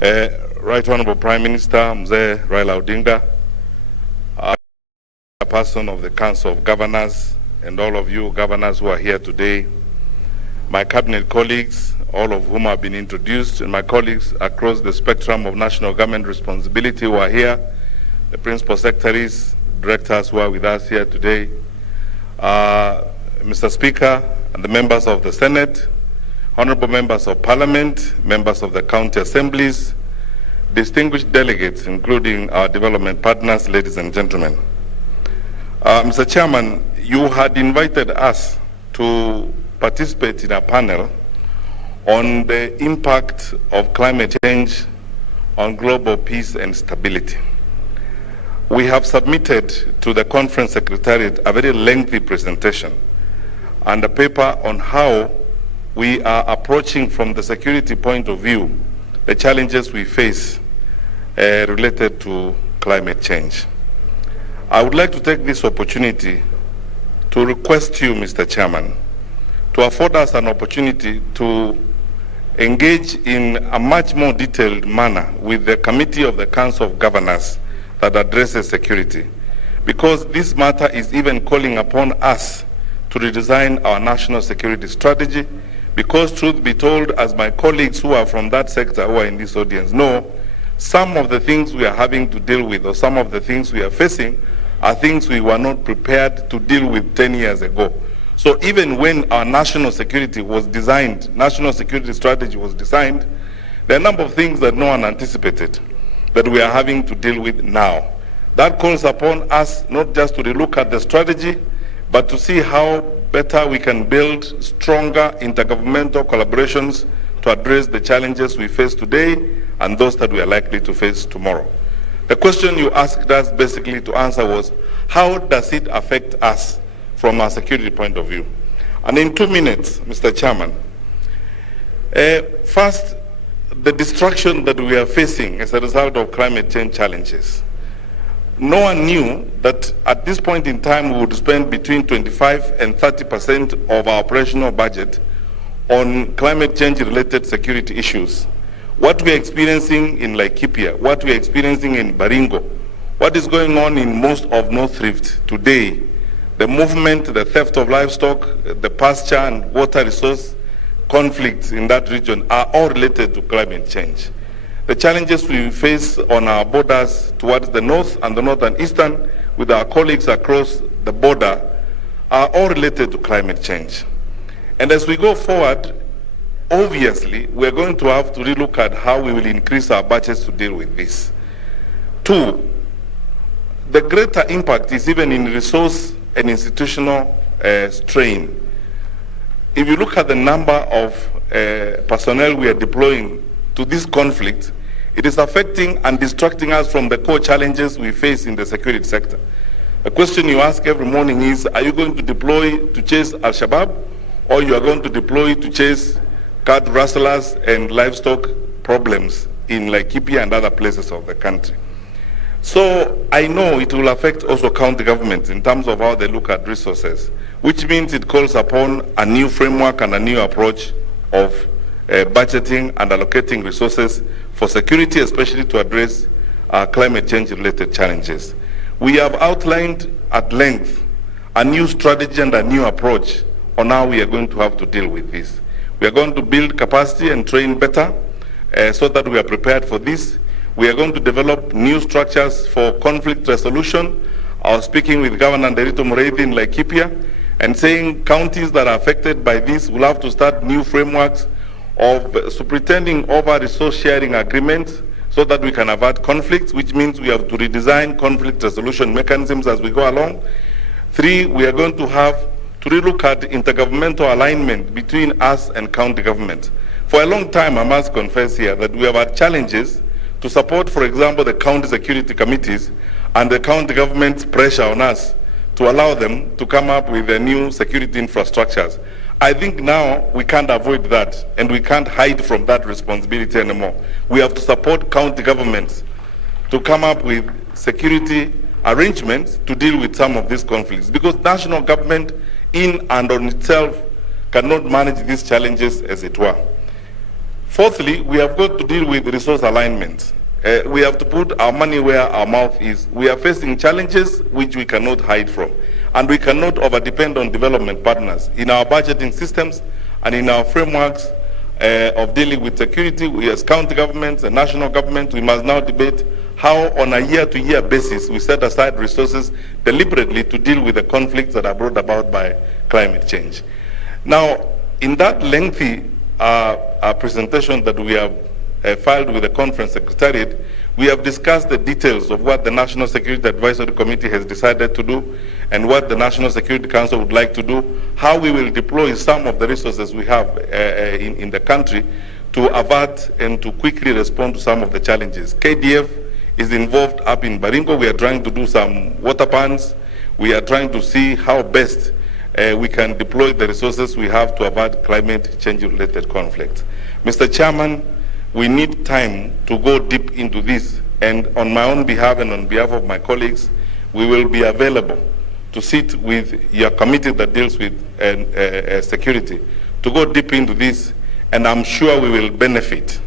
Right Honorable Prime Minister Mzee Raila Odinga, a person of the Council of Governors, and all of you governors who are here today, my cabinet colleagues, all of whom have been introduced, and my colleagues across the spectrum of national government responsibility who are here, the principal secretaries, directors who are with us here today, Mr. Speaker, and the members of the Senate, honorable members of Parliament, members of the county assemblies, distinguished delegates, including our development partners, ladies and gentlemen. Mr. Chairman, you had invited us to participate in a panel on the impact of climate change on global peace and stability. We have submitted to the conference secretariat a very lengthy presentation and a paper on how we are approaching from the security point of view the challenges we face related to climate change. I would like to take this opportunity to request you, Mr. Chairman, to afford us an opportunity to engage in a much more detailed manner with the Committee of the Council of Governors that addresses security, because this matter is even calling upon us to redesign our national security strategy, because truth be told, as my colleagues who are from that sector who are in this audience know, some of the things we are having to deal with, or some of the things we are facing, are things we were not prepared to deal with 10 years ago. So even when our national security was designed, national security strategy was designed, there are a number of things that no one anticipated that we are having to deal with now. That calls upon us not just to relook at the strategy, but to see how better we can build stronger intergovernmental collaborations to address the challenges we face today and those that we are likely to face tomorrow. The question you asked us basically to answer was, how does it affect us from a security point of view? And in 2 minutes, Mr. Chairman, first, the destruction that we are facing as a result of climate change challenges. No one knew that at this point in time we would spend between 25% and 30% of our operational budget on climate change related security issues. What we are experiencing in Laikipia, what we are experiencing in Baringo, what is going on in most of North Rift today, the movement, the theft of livestock, the pasture and water resource conflicts in that region are all related to climate change. The challenges we face on our borders towards the north and the north and eastern with our colleagues across the border are all related to climate change. And as we go forward, obviously, we're going to have to relook at how we will increase our budgets to deal with this. 2, the greater impact is even in resource and institutional strain. If you look at the number of personnel we are deploying to this conflict, it is affecting and distracting us from the core challenges we face in the security sector. The question you ask every morning is, are you going to deploy to chase Al-Shabaab, or you are going to deploy to chase cat rustlers and livestock problems in Laikipia and other places of the country? So I know it will affect also county governments in terms of how they look at resources, which means it calls upon a new framework and a new approach of budgeting and allocating resources for security, especially to address climate change related challenges. We have outlined at length a new strategy and a new approach on how we are going to have to deal with this. We are going to build capacity and train better so that we are prepared for this. We are going to develop new structures for conflict resolution. I was speaking with Governor Nderito Mureithi in Laikipia and saying counties that are affected by this will have to start new frameworks of superintending over resource sharing agreements so that we can avert conflicts, which means we have to redesign conflict resolution mechanisms as we go along. 3, we are going to have to relook at intergovernmental alignment between us and county government. For a long time, I must confess here that we have had challenges to support, for example, the county security committees and the county government's pressure on us to allow them to come up with their new security infrastructures. I think now we can't avoid that and we can't hide from that responsibility anymore. We have to support county governments to come up with security arrangements to deal with some of these conflicts, because national government in and on itself cannot manage these challenges as it were. Fourthly, we have got to deal with resource alignment. We have to put our money where our mouth is. We are facing challenges which we cannot hide from, and we cannot overdepend on development partners. In our budgeting systems and in our frameworks of dealing with security, we as county governments and national government, we must now debate how on a year-to-year basis we set aside resources deliberately to deal with the conflicts that are brought about by climate change. Now, in that lengthy presentation that we have filed with the conference secretariat, we have discussed the details of what the National Security Advisory Committee has decided to do and what the National Security Council would like to do, how we will deploy some of the resources we have in the country to avert and to quickly respond to some of the challenges. KDF is involved up in Baringo. We are trying to do some water pans. We are trying to see how best we can deploy the resources we have to avert climate change-related conflicts. Mr. Chairman, we need time to go deep into this, and on my own behalf and on behalf of my colleagues, we will be available to sit with your committee that deals with security to go deep into this, and I'm sure we will benefit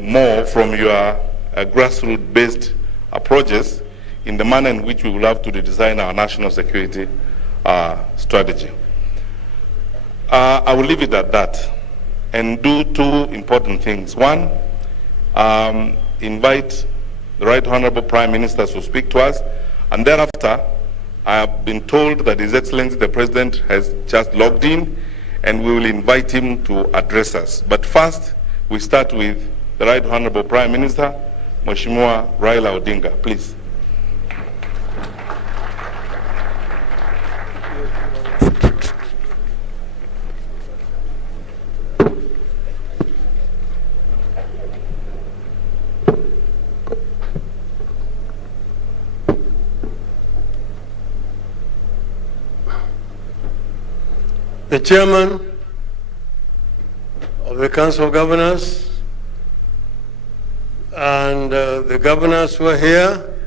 more from your grassroots-based approaches in the manner in which we will have to redesign our national security strategy. I will leave it at that and do 2 important things. One, invite the Right Honorable Prime Minister to speak to us, and thereafter, I have been told that His Excellency the President has just logged in, and we will invite him to address us. But first, we start with the Right Honorable Prime Minister, Mheshimiwa Raila Odinga, please. The Chairman of the Council of Governors and the governors who are here,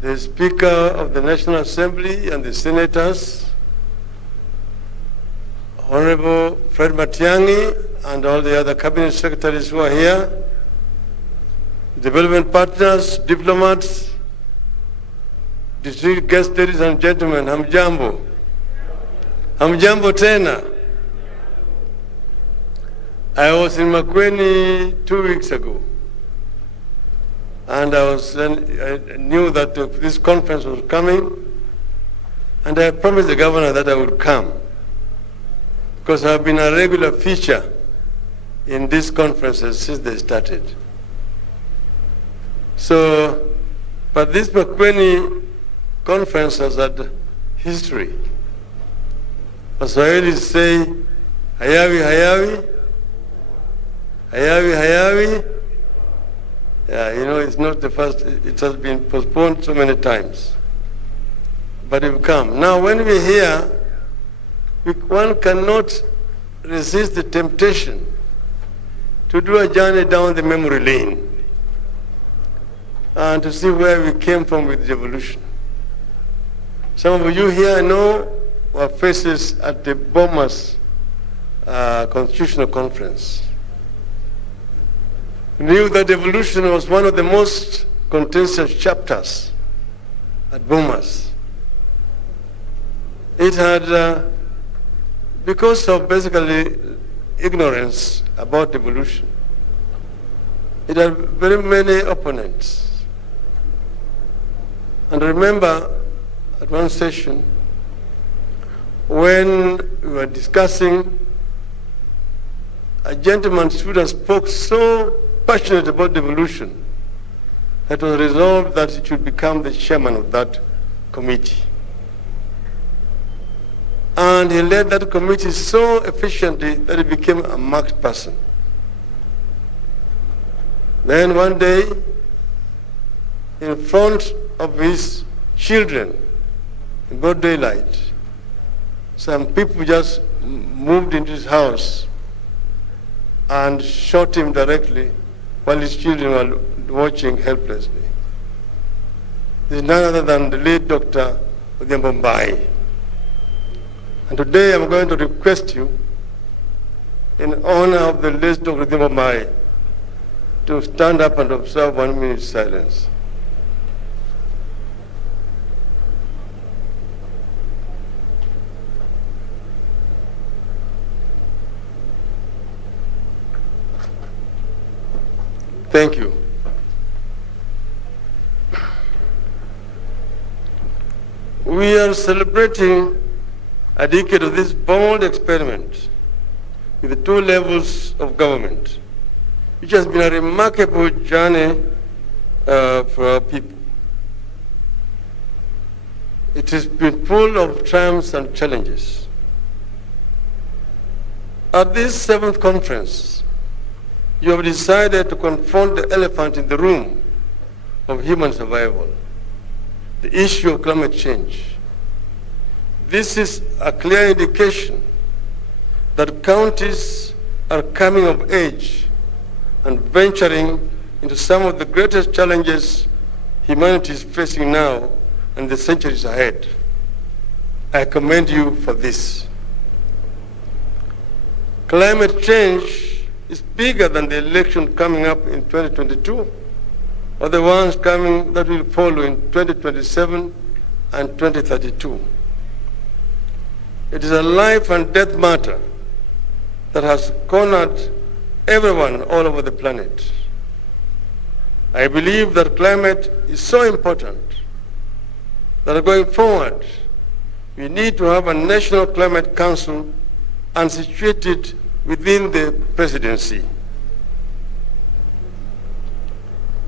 the Speaker of the National Assembly and the Senators, Honorable Fred Matiang'i and all the other Cabinet Secretaries who are here, development partners, diplomats, distinguished guests, ladies and gentlemen, hamjambo. Hamjambo tena. I was in Makueni 2 weeks ago, and I knew that this conference was coming, and I promised the governor that I would come, because I've been a regular feature in these conferences since they started. So, but this Makueni conference has had history. Waswahili say, hayawi hayawi, hayawi hayawi. Yeah, you know, it's not the first, it has been postponed so many times. But it will come. Now, when we're here, one cannot resist the temptation to do a journey down the memory lane and to see where we came from with devolution. Some of you here know our faces at the Bomas Constitutional Conference. We knew that devolution was one of the most contentious chapters at Bomas. It had, because of basically ignorance about devolution, it had very many opponents. And I remember at one session when we were discussing, a gentleman student spoke so passionate about devolution that it was resolved that he should become the chairman of that committee. And he led that committee so efficiently that he became a marked person. Then one day, in front of his children, in broad daylight, some people just moved into his house and shot him directly while his children were watching helplessly. This is none other than the late Dr. Mbai. And today I'm going to request you, in honor of the late Dr. Mbai, to stand up and observe 1 minute silence. Thank you. We are celebrating a decade of this bold experiment with the 2 levels of government, which has been a remarkable journey for our people. It has been full of triumphs and challenges. At this 7th conference, you have decided to confront the elephant in the room of human survival, the issue of climate change. This is a clear indication that counties are coming of age and venturing into some of the greatest challenges humanity is facing now and the centuries ahead. I commend you for this. Climate change is bigger than the election coming up in 2022 or the ones coming that will follow in 2027 and 2032. It is a life and death matter that has cornered everyone all over the planet. I believe that climate is so important that going forward, we need to have a National Climate Council and situate it within the presidency.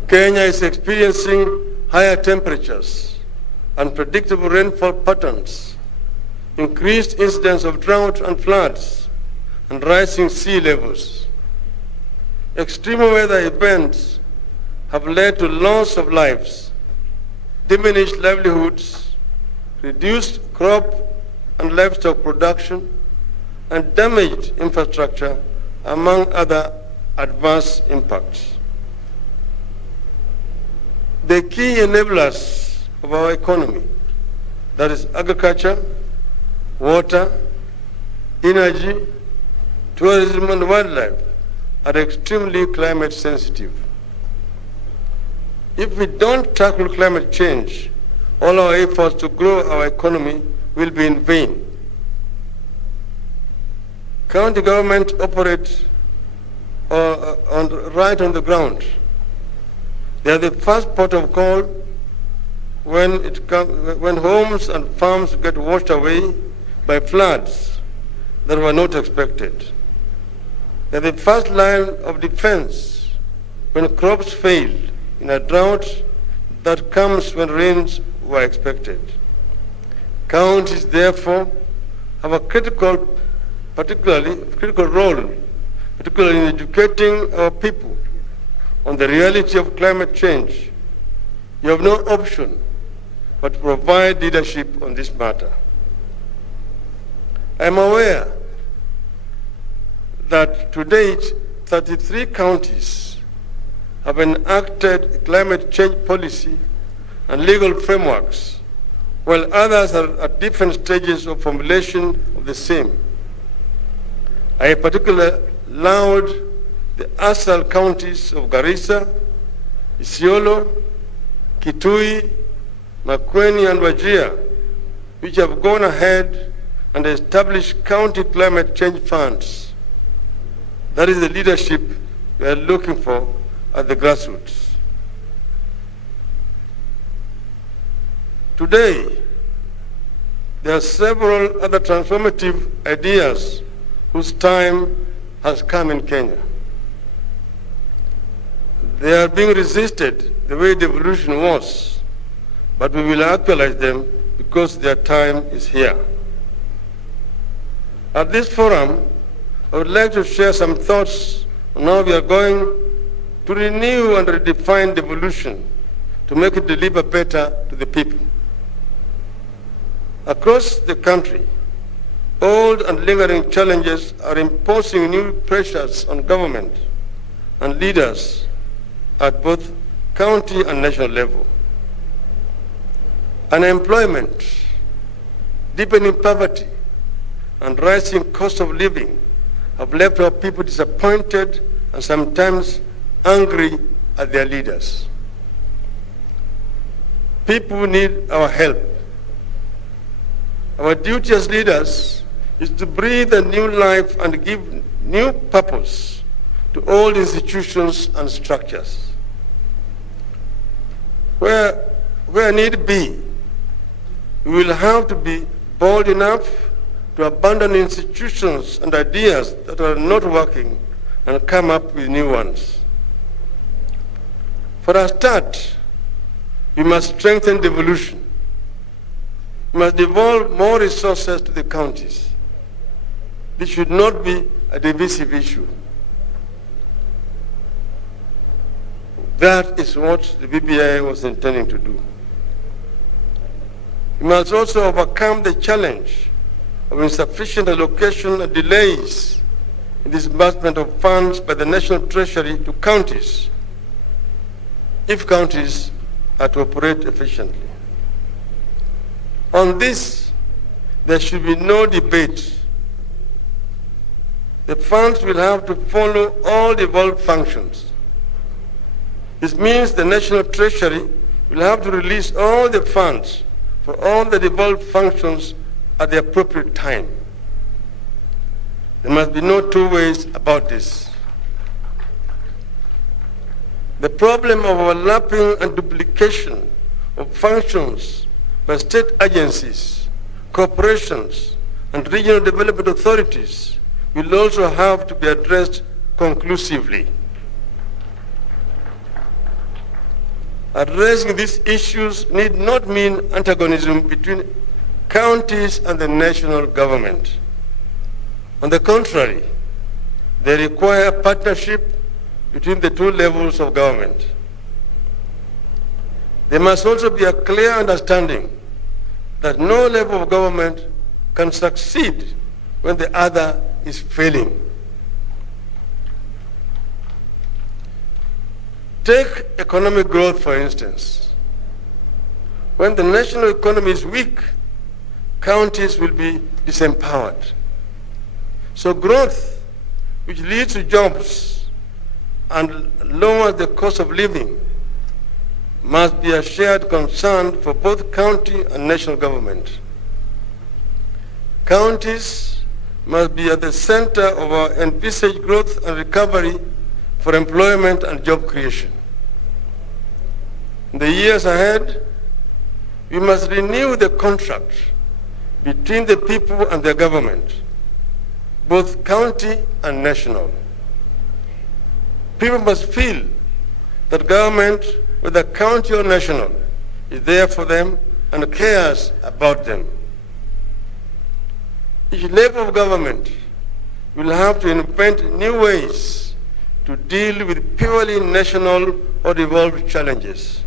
Kenya is experiencing higher temperatures, unpredictable rainfall patterns, increased incidence of drought and floods, and rising sea levels. Extreme weather events have led to loss of lives, diminished livelihoods, reduced crop and livestock production, and damaged infrastructure, among other adverse impacts. The key enablers of our economy, that is agriculture, water, energy, tourism, and wildlife, are extremely climate sensitive. If we don't tackle climate change, all our efforts to grow our economy will be in vain. County government operates right on the ground. They are the first port of call when homes and farms get washed away by floods that were not expected. They are the first line of defense when crops fail in a drought that comes when rains were expected. Counties, therefore, have a critical role, particularly in educating our people on the reality of climate change. You have no option but to provide leadership on this matter. I am aware that to date, 33 counties have enacted climate change policy and legal frameworks, while others are at different stages of formulation of the same. I particularly laud the ASAL counties of Garissa, Isiolo, Kitui, Makueni, and Wajir, which have gone ahead and established county climate change funds. That is the leadership we are looking for at the grassroots. Today, there are several other transformative ideas whose time has come in Kenya. They are being resisted the way devolution was, but we will actualize them because their time is here. At this forum, I would like to share some thoughts on how we are going to renew and redefine devolution to make it deliver better to the people. Across the country, old and lingering challenges are imposing new pressures on government and leaders at both county and national level. Unemployment, deepening poverty, and rising cost of living have left our people disappointed and sometimes angry at their leaders. People need our help. Our duty as leaders is to breathe a new life and give new purpose to all institutions and structures. Where need be, we will have to be bold enough to abandon institutions and ideas that are not working and come up with new ones. For a start, we must strengthen devolution. We must devolve more resources to the counties. This should not be a divisive issue. That is what the BBI was intending to do. We must also overcome the challenge of insufficient allocation and delays in disbursement of funds by the National Treasury to counties, if counties are to operate efficiently. On this, there should be no debate. The funds will have to follow all devolved functions. This means the National Treasury will have to release all the funds for all the devolved functions at the appropriate time. There must be no two ways about this. The problem of overlapping and duplication of functions by state agencies, corporations, and regional development authorities will also have to be addressed conclusively. Addressing these issues need not mean antagonism between counties and the national government. On the contrary, they require a partnership between the two levels of government. There must also be a clear understanding that no level of government can succeed when the other is failing. Take economic growth, for instance. When the national economy is weak, counties will be disempowered. So growth, which leads to jobs and lowers the cost of living, must be a shared concern for both county and national government. Counties must be at the center of our envisaged growth and recovery for employment and job creation. In the years ahead, we must renew the contract between the people and the government, both county and national. People must feel that government, whether county or national, is there for them and cares about them. Each level of government will have to invent new ways to deal with purely national or devolved challenges.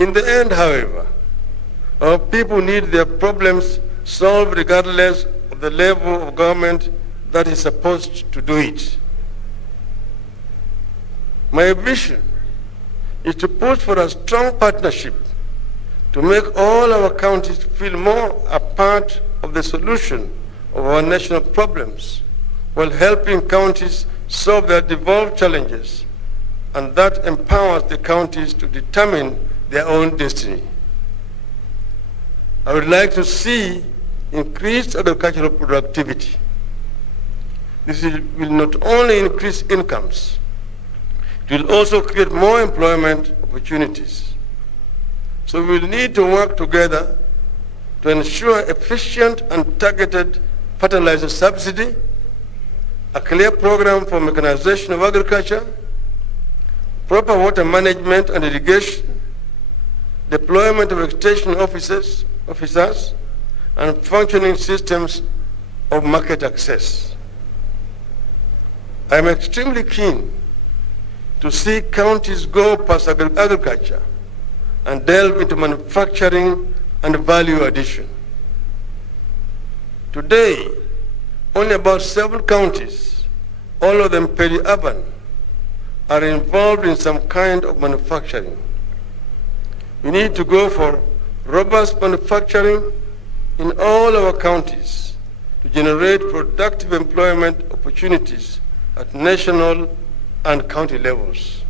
In the end, however, our people need their problems solved regardless of the level of government that is supposed to do it. My vision is to push for a strong partnership to make all our counties feel more a part of the solution of our national problems while helping counties solve their devolved challenges and that empowers the counties to determine their own destiny. I would like to see increased agricultural productivity. This will not only increase incomes, it will also create more employment opportunities. So we will need to work together to ensure efficient and targeted fertilizer subsidy, a clear program for mechanization of agriculture, proper water management and irrigation, deployment of extension officers, and functioning systems of market access. I am extremely keen to see counties go past agriculture and delve into manufacturing and value addition. Today, only about 7 counties, all of them peri-urban, are involved in some kind of manufacturing. We need to go for robust manufacturing in all our counties to generate productive employment opportunities at national and county levels.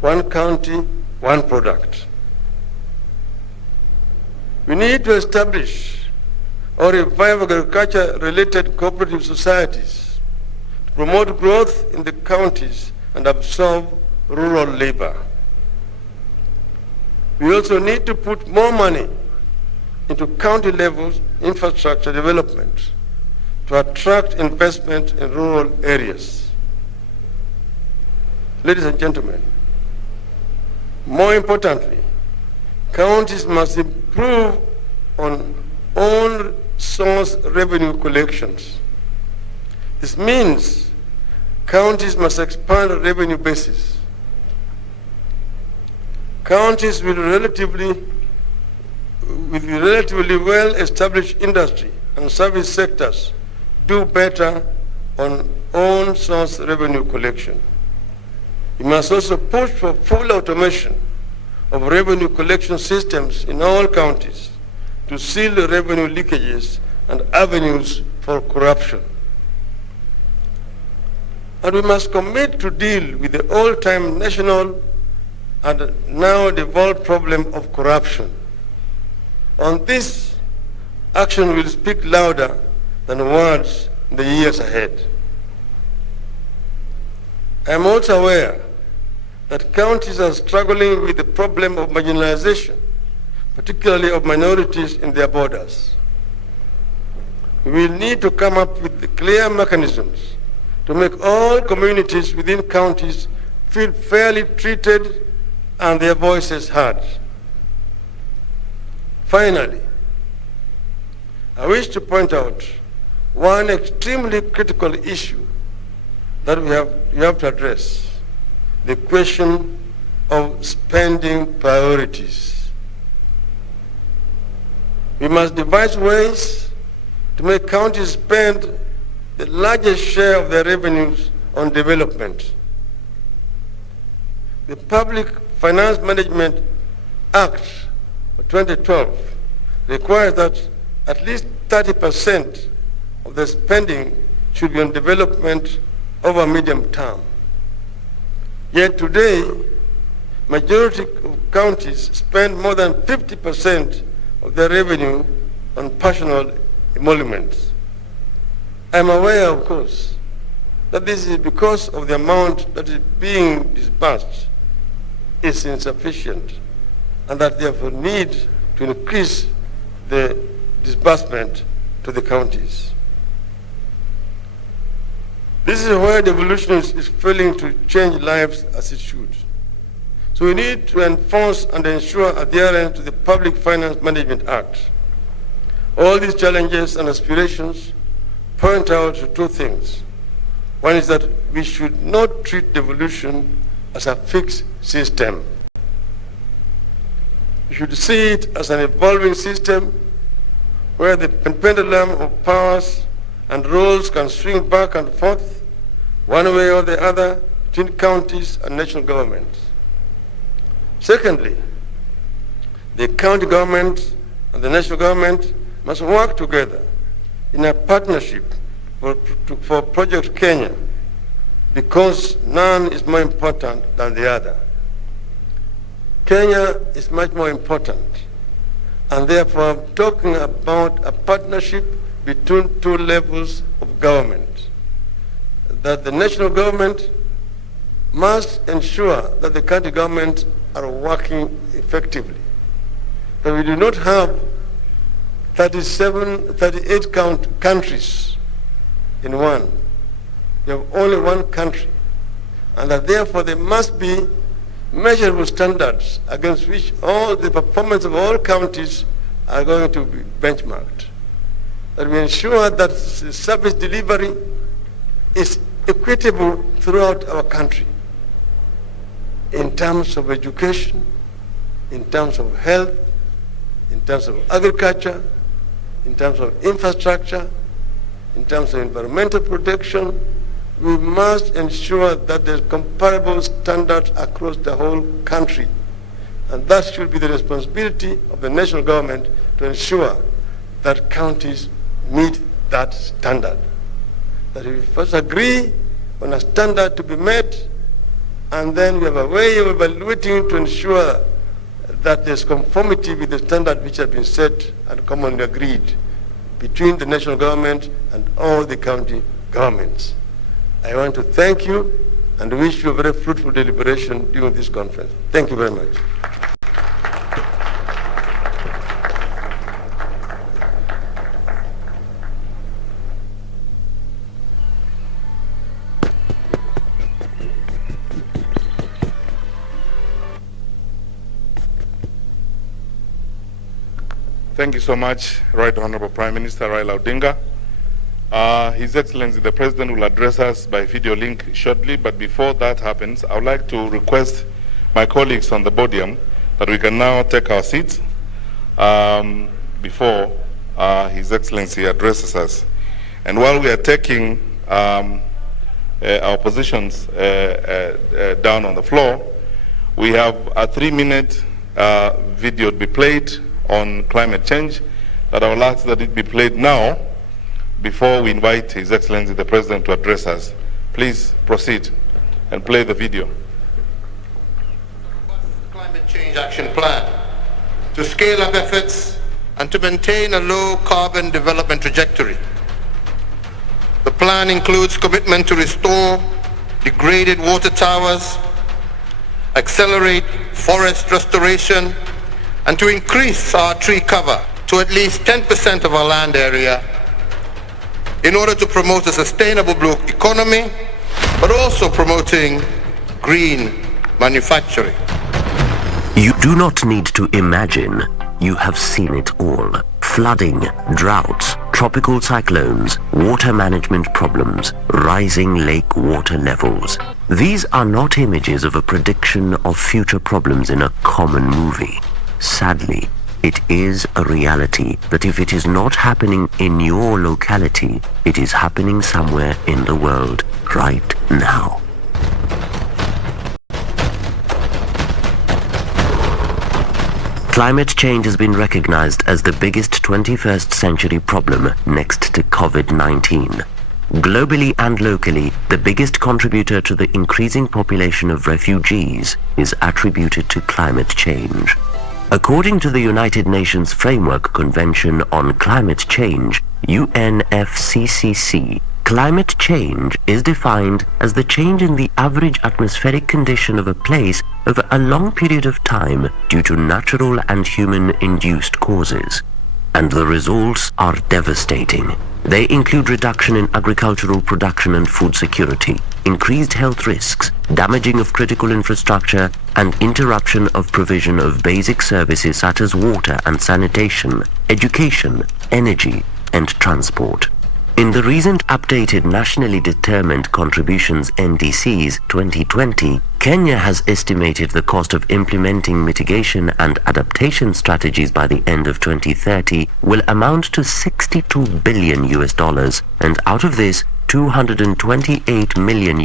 One county, one product. We need to establish or revive agriculture-related cooperative societies to promote growth in the counties and absorb rural labor. We also need to put more money into county-level infrastructure development to attract investment in rural areas. Ladies and gentlemen, more importantly, counties must improve on own source revenue collections. This means counties must expand revenue bases. Counties with relatively well-established industry and service sectors do better on own source revenue collection. We must also push for full automation of revenue collection systems in all counties to seal the revenue leakages and avenues for corruption. And we must commit to deal with the old-time national and now devolved problem of corruption. On this, action will speak louder than words in the years ahead. I am also aware that counties are struggling with the problem of marginalization, particularly of minorities in their borders. We will need to come up with clear mechanisms to make all communities within counties feel fairly treated and their voices heard. Finally, I wish to point out one extremely critical issue that we have to address, the question of spending priorities. We must devise ways to make counties spend the largest share of their revenues on development. The Public Finance Management Act of 2012 requires that at least 30% of the spending should be on development over medium term. Yet today, majority of counties spend more than 50% of their revenue on personal emoluments. I'm aware, of course, that this is because of the amount that is being disbursed is insufficient, and that therefore need to increase the disbursement to the counties. This is where devolution is failing to change lives as it should. So we need to enforce and ensure adherence to the Public Finance Management Act. All these challenges and aspirations point out to 2 things. One is that we should not treat devolution as a fixed system. We should see it as an evolving system where the pendulum of powers and roles can swing back and forth, one way or the other, between counties and national governments. Secondly, the county government and the national government must work together in a partnership for Project Kenya because none is more important than the other. Kenya is much more important, and therefore I'm talking about a partnership between two levels of government, that the national government must ensure that the county governments are working effectively, that we do not have 38 countries in one. We have only one country, and that therefore there must be measurable standards against which all the performance of all counties are going to be benchmarked. That we ensure that the service delivery is equitable throughout our country in terms of education, in terms of health, in terms of agriculture, in terms of infrastructure, in terms of environmental protection. We must ensure that there's comparable standards across the whole country. And that should be the responsibility of the national government to ensure that counties meet that standard. That we first agree on a standard to be met, and then we have a way of evaluating to ensure that there's conformity with the standard which has been set and commonly agreed between the national government and all the county governments. I want to thank you and wish you a very fruitful deliberation during this conference. Thank you very much. Thank you so much, Right Honorable Prime Minister Raila Odinga. His Excellency the President will address us by video link shortly, but before that happens, I would like to request my colleagues on the podium that we can now take our seats before His Excellency addresses us. And while we are taking our positions down on the floor, we have a 3-minute video to be played on climate change that I will ask that it be played now before we invite His Excellency the President to address us. Please proceed and play the video. Climate Change Action Plan to scale up efforts and to maintain a low carbon development trajectory. The plan includes commitment to restore degraded water towers, accelerate forest restoration, and to increase our tree cover to at least 10% of our land area in order to promote a sustainable blue economy, but also promoting green manufacturing. You do not need to imagine. You have seen it all. Flooding, droughts, tropical cyclones, water management problems, rising lake water levels. These are not images of a prediction of future problems in a common movie. Sadly, it is a reality that if it is not happening in your locality, it is happening somewhere in the world right now. Climate change has been recognized as the biggest 21st century problem next to COVID-19. Globally and locally, the biggest contributor to the increasing population of refugees is attributed to climate change. According to the United Nations Framework Convention on Climate Change, UNFCCC, climate change is defined as the change in the average atmospheric condition of a place over a long period of time due to natural and human-induced causes. And the results are devastating. They include reduction in agricultural production and food security, increased health risks, damaging of critical infrastructure, and interruption of provision of basic services such as water and sanitation, education, energy, and transport. In the recent updated Nationally Determined Contributions NDCs 2020, Kenya has estimated the cost of implementing mitigation and adaptation strategies by the end of 2030 will amount to $62 billion, and out of this, $228 million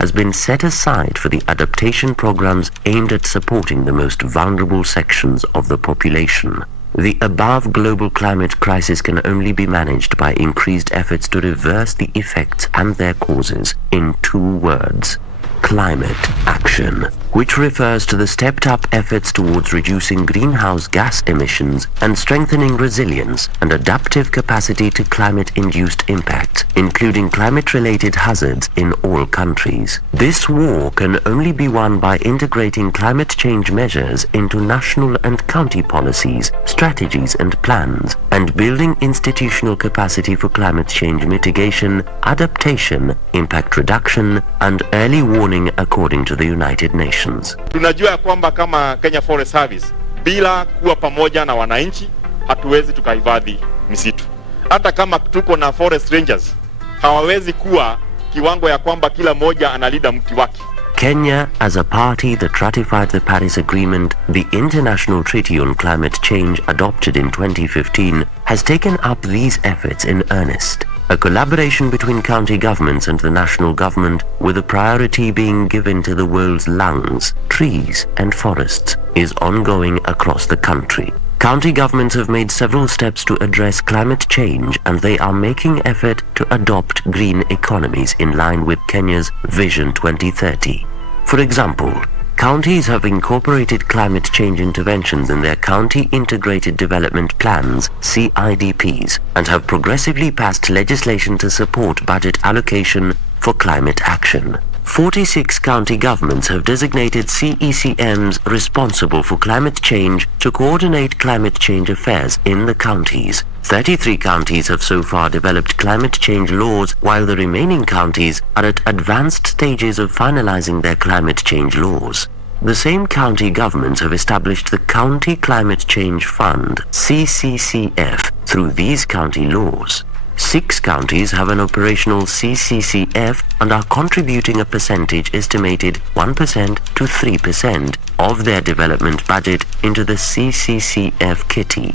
has been set aside for the adaptation programs aimed at supporting the most vulnerable sections of the population. The above global climate crisis can only be managed by increased efforts to reverse the effects and their causes in 2 words: climate action, which refers to the stepped-up efforts towards reducing greenhouse gas emissions and strengthening resilience and adaptive capacity to climate-induced impacts, including climate-related hazards in all countries. This war can only be won by integrating climate change measures into national and county policies, strategies and plans, and building institutional capacity for climate change mitigation, adaptation, impact reduction, and early warning according to the United Nations. Tunajua ya kwamba kama Kenya Forest Service, bila kuwa pamoja na wananchi, hatuwezi tukahifadhi misitu. Hata kama tuko na forest rangers, hawawezi kuwa kiwango ya kwamba kila moja analinda mti wake. Kenya, as a party that ratified the Paris Agreement, the International Treaty on Climate Change adopted in 2015, has taken up these efforts in earnest. A collaboration between county governments and the national government, with a priority being given to the world's lungs, trees and forests, is ongoing across the country. County governments have made several steps to address climate change, and they are making effort to adopt green economies in line with Kenya's Vision 2030. For example, counties have incorporated climate change interventions in their County Integrated Development Plans, CIDPs, and have progressively passed legislation to support budget allocation for climate action. 46 county governments have designated CECMs responsible for climate change to coordinate climate change affairs in the counties. 33 counties have so far developed climate change laws, while the remaining counties are at advanced stages of finalizing their climate change laws. The same county governments have established the County Climate Change Fund, CCCF, through these county laws. 6 counties have an operational CCCF and are contributing a percentage estimated 1% to 3% of their development budget into the CCCF kitty.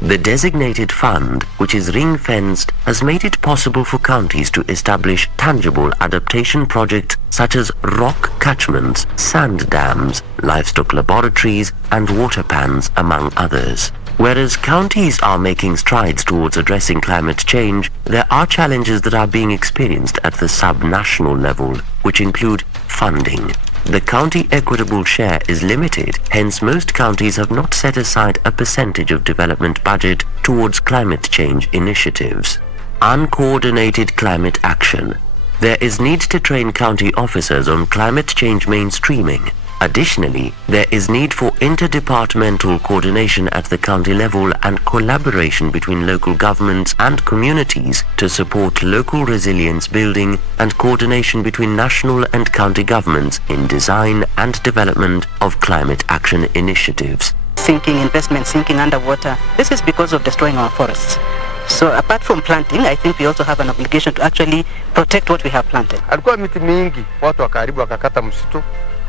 The designated fund, which is ring-fenced, has made it possible for counties to establish tangible adaptation projects such as rock catchments, sand dams, livestock laboratories, and water pans, among others. Whereas counties are making strides towards addressing climate change, there are challenges that are being experienced at the sub-national level, which include funding. The county equitable share is limited, hence most counties have not set aside a percentage of development budget towards climate change initiatives. Uncoordinated climate action. There is need to train county officers on climate change mainstreaming. Additionally, there is need for interdepartmental coordination at the county level and collaboration between local governments and communities to support local resilience building and coordination between national and county governments in design and development of climate action initiatives. Sinking investment, sinking underwater. This is because of destroying our forests. So apart from planting, I think we also have an obligation to actually protect what we have planted. Alikuwa miti mingi, watu wakaribu wakakata msitu,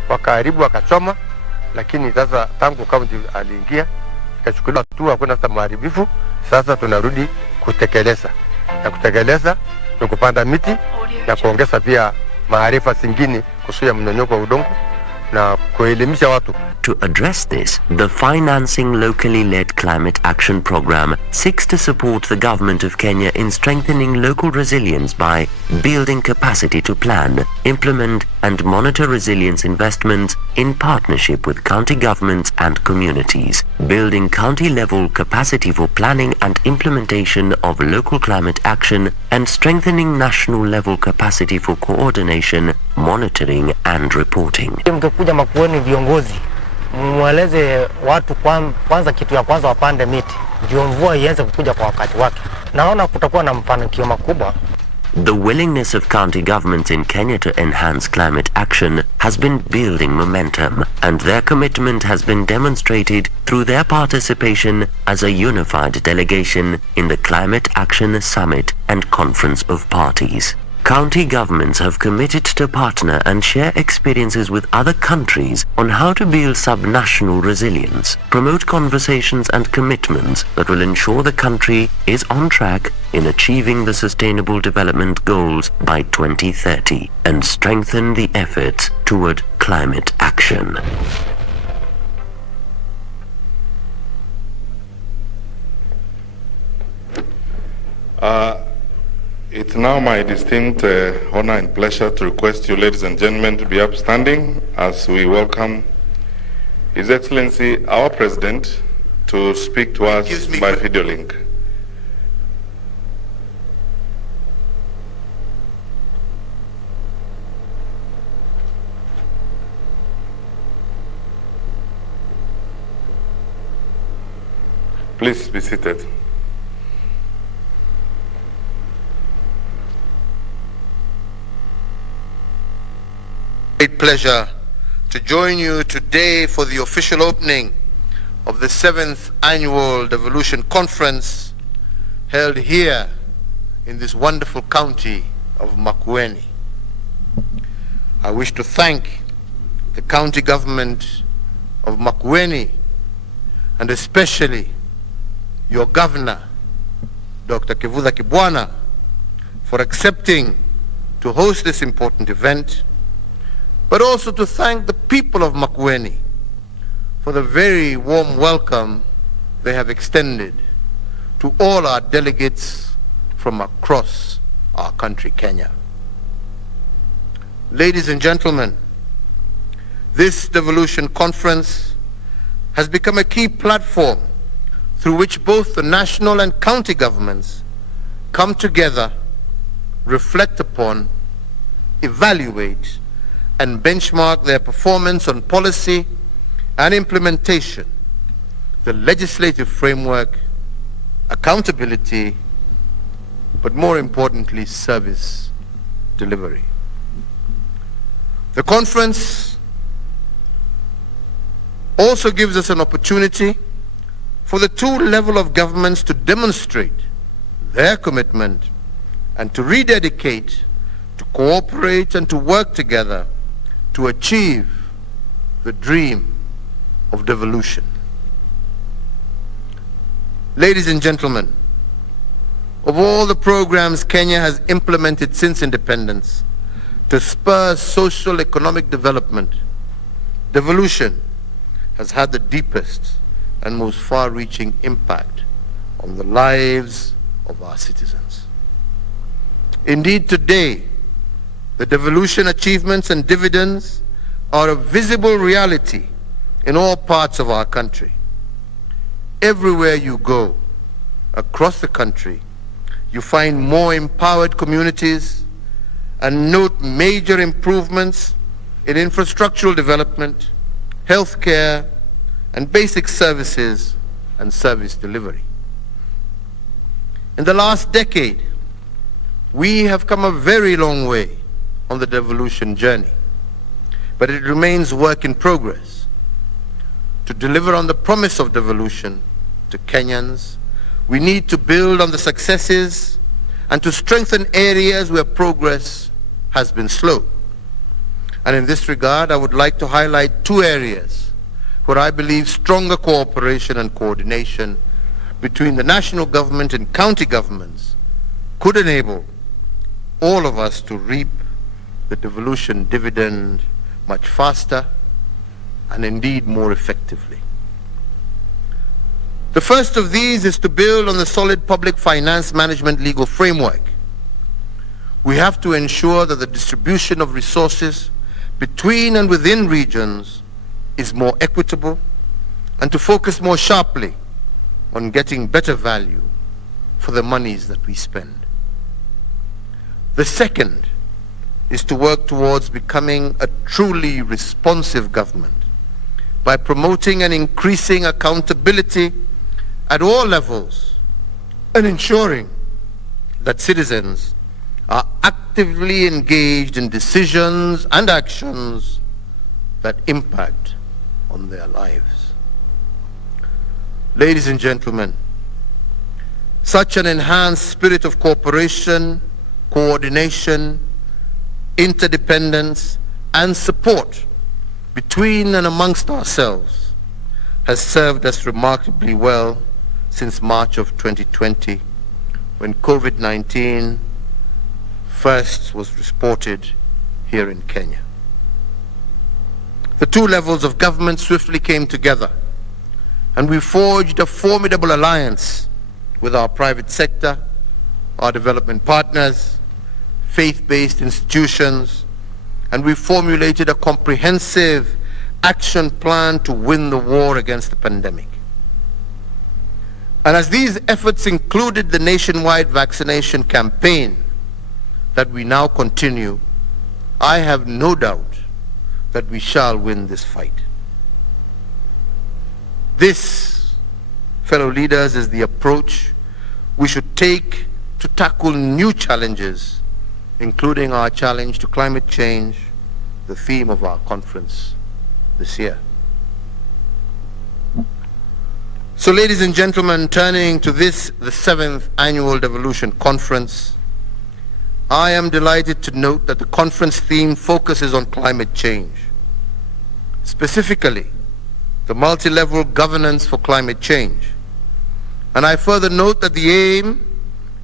wakaribu wakachoma, lakini sasa tangu kaunti aliingia ikachukuliwa hatua, hakuna sasa maharibifu. Sasa tunarudi kutekeleza, na kutekeleza ni kupanda miti na kuongeza pia maarifa zingine kuzuia mmonyoko wa udongo na kuelimisha watu. To address this, the Financing Locally Led Climate Action Program seeks to support the government of Kenya in strengthening local resilience by building capacity to plan, implement and monitor resilience investments in partnership with county governments and communities, building county-level capacity for planning and implementation of local climate action, and strengthening national-level capacity for coordination, monitoring and reporting. Mkikuja Makueni viongozi, mweleze watu kwanza, kitu ya kwanza wapande miti ndio mvua ianze kukuja kwa wakati wake. Naona kutakuwa na mafanikio makubwa. The willingness of county governments in Kenya to enhance climate action has been building momentum, and their commitment has been demonstrated through their participation as a unified delegation in the Climate Action Summit and Conference of Parties. County governments have committed to partner and share experiences with other countries on how to build sub-national resilience, promote conversations and commitments that will ensure the country is on track in achieving the Sustainable Development Goals by 2030 and strengthen the efforts toward climate action. It's now my distinct honor and pleasure to request you, ladies and gentlemen, to be upstanding as we welcome His Excellency, our President, to speak to us by video link. Please be seated. Great pleasure to join you today for the official opening of the 7th Annual Devolution Conference held here in this wonderful county of Makueni. I wish to thank the county government of Makueni and especially your governor, Dr. Kivutha Kibwana, for accepting to host this important event, but also to thank the people of Makueni for the very warm welcome they have extended to all our delegates from across our country, Kenya. Ladies and gentlemen, this Devolution Conference has become a key platform through which both the national and county governments come together, reflect upon, evaluate, and benchmark their performance on policy and implementation, the legislative framework, accountability, but more importantly, service delivery. The conference also gives us an opportunity for the two levels of governments to demonstrate their commitment and to rededicate, to cooperate and to work together to achieve the dream of devolution. Ladies and gentlemen, of all the programs Kenya has implemented since independence to spur social economic development, devolution has had the deepest and most far-reaching impact on the lives of our citizens. Indeed, today, the devolution achievements and dividends are a visible reality in all parts of our country. Everywhere you go across the country, you find more empowered communities and note major improvements in infrastructural development, healthcare, and basic services and service delivery. In the last decade, we have come a very long way on the devolution journey, but it remains work in progress. To deliver on the promise of devolution to Kenyans, we need to build on the successes and to strengthen areas where progress has been slow. And in this regard, I would like to highlight two areas where I believe stronger cooperation and coordination between the national government and county governments could enable all of us to reap the devolution dividend much faster and indeed more effectively. The first of these is to build on the solid public finance management legal framework. We have to ensure that the distribution of resources between and within regions is more equitable and to focus more sharply on getting better value for the monies that we spend. The second is to work towards becoming a truly responsive government by promoting and increasing accountability at all levels and ensuring that citizens are actively engaged in decisions and actions that impact on their lives. Ladies and gentlemen, such an enhanced spirit of cooperation, coordination, interdependence, and support between and amongst ourselves has served us remarkably well since March of 2020, when COVID-19 first was reported here in Kenya. The two levels of government swiftly came together, and we forged a formidable alliance with our private sector, our development partners, faith-based institutions, and we formulated a comprehensive action plan to win the war against the pandemic. And as these efforts included the nationwide vaccination campaign that we now continue, I have no doubt that we shall win this fight. This, fellow leaders, is the approach we should take to tackle new challenges, including our challenge to climate change, the theme of our conference this year. So, ladies and gentlemen, turning to this, the 7th Annual Devolution Conference, I am delighted to note that the conference theme focuses on climate change, specifically the multi-level governance for climate change. And I further note that the aim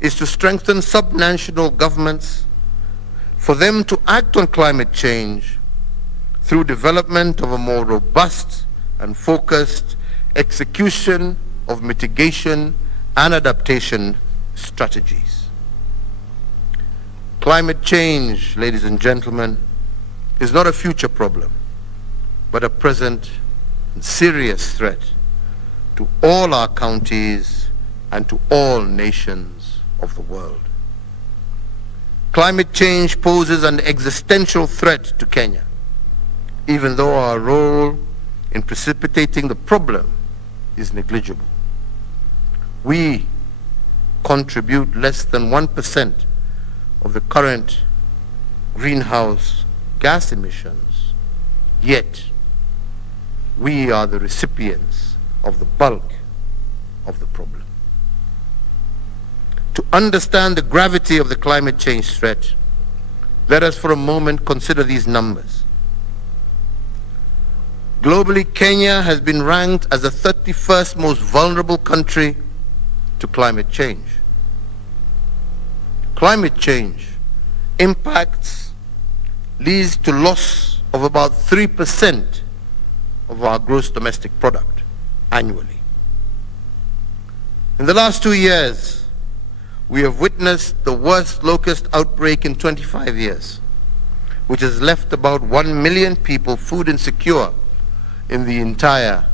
is to strengthen subnational governments for them to act on climate change through development of a more robust and focused execution of mitigation and adaptation strategies. Climate change, ladies and gentlemen, is not a future problem, but a present and serious threat to all our counties and to all nations of the world. Climate change poses an existential threat to Kenya, even though our role in precipitating the problem is negligible. We contribute less than 1% of the current greenhouse gas emissions, yet we are the recipients of the bulk of the problem. To understand the gravity of the climate change threat, let us for a moment consider these numbers. Globally, Kenya has been ranked as the 31st most vulnerable country to climate change. Climate change impacts leads to loss of about 3% of our gross domestic product annually. In the last 2 years, we have witnessed the worst locust outbreak in 25 years, which has left about 1 million people food insecure in the entire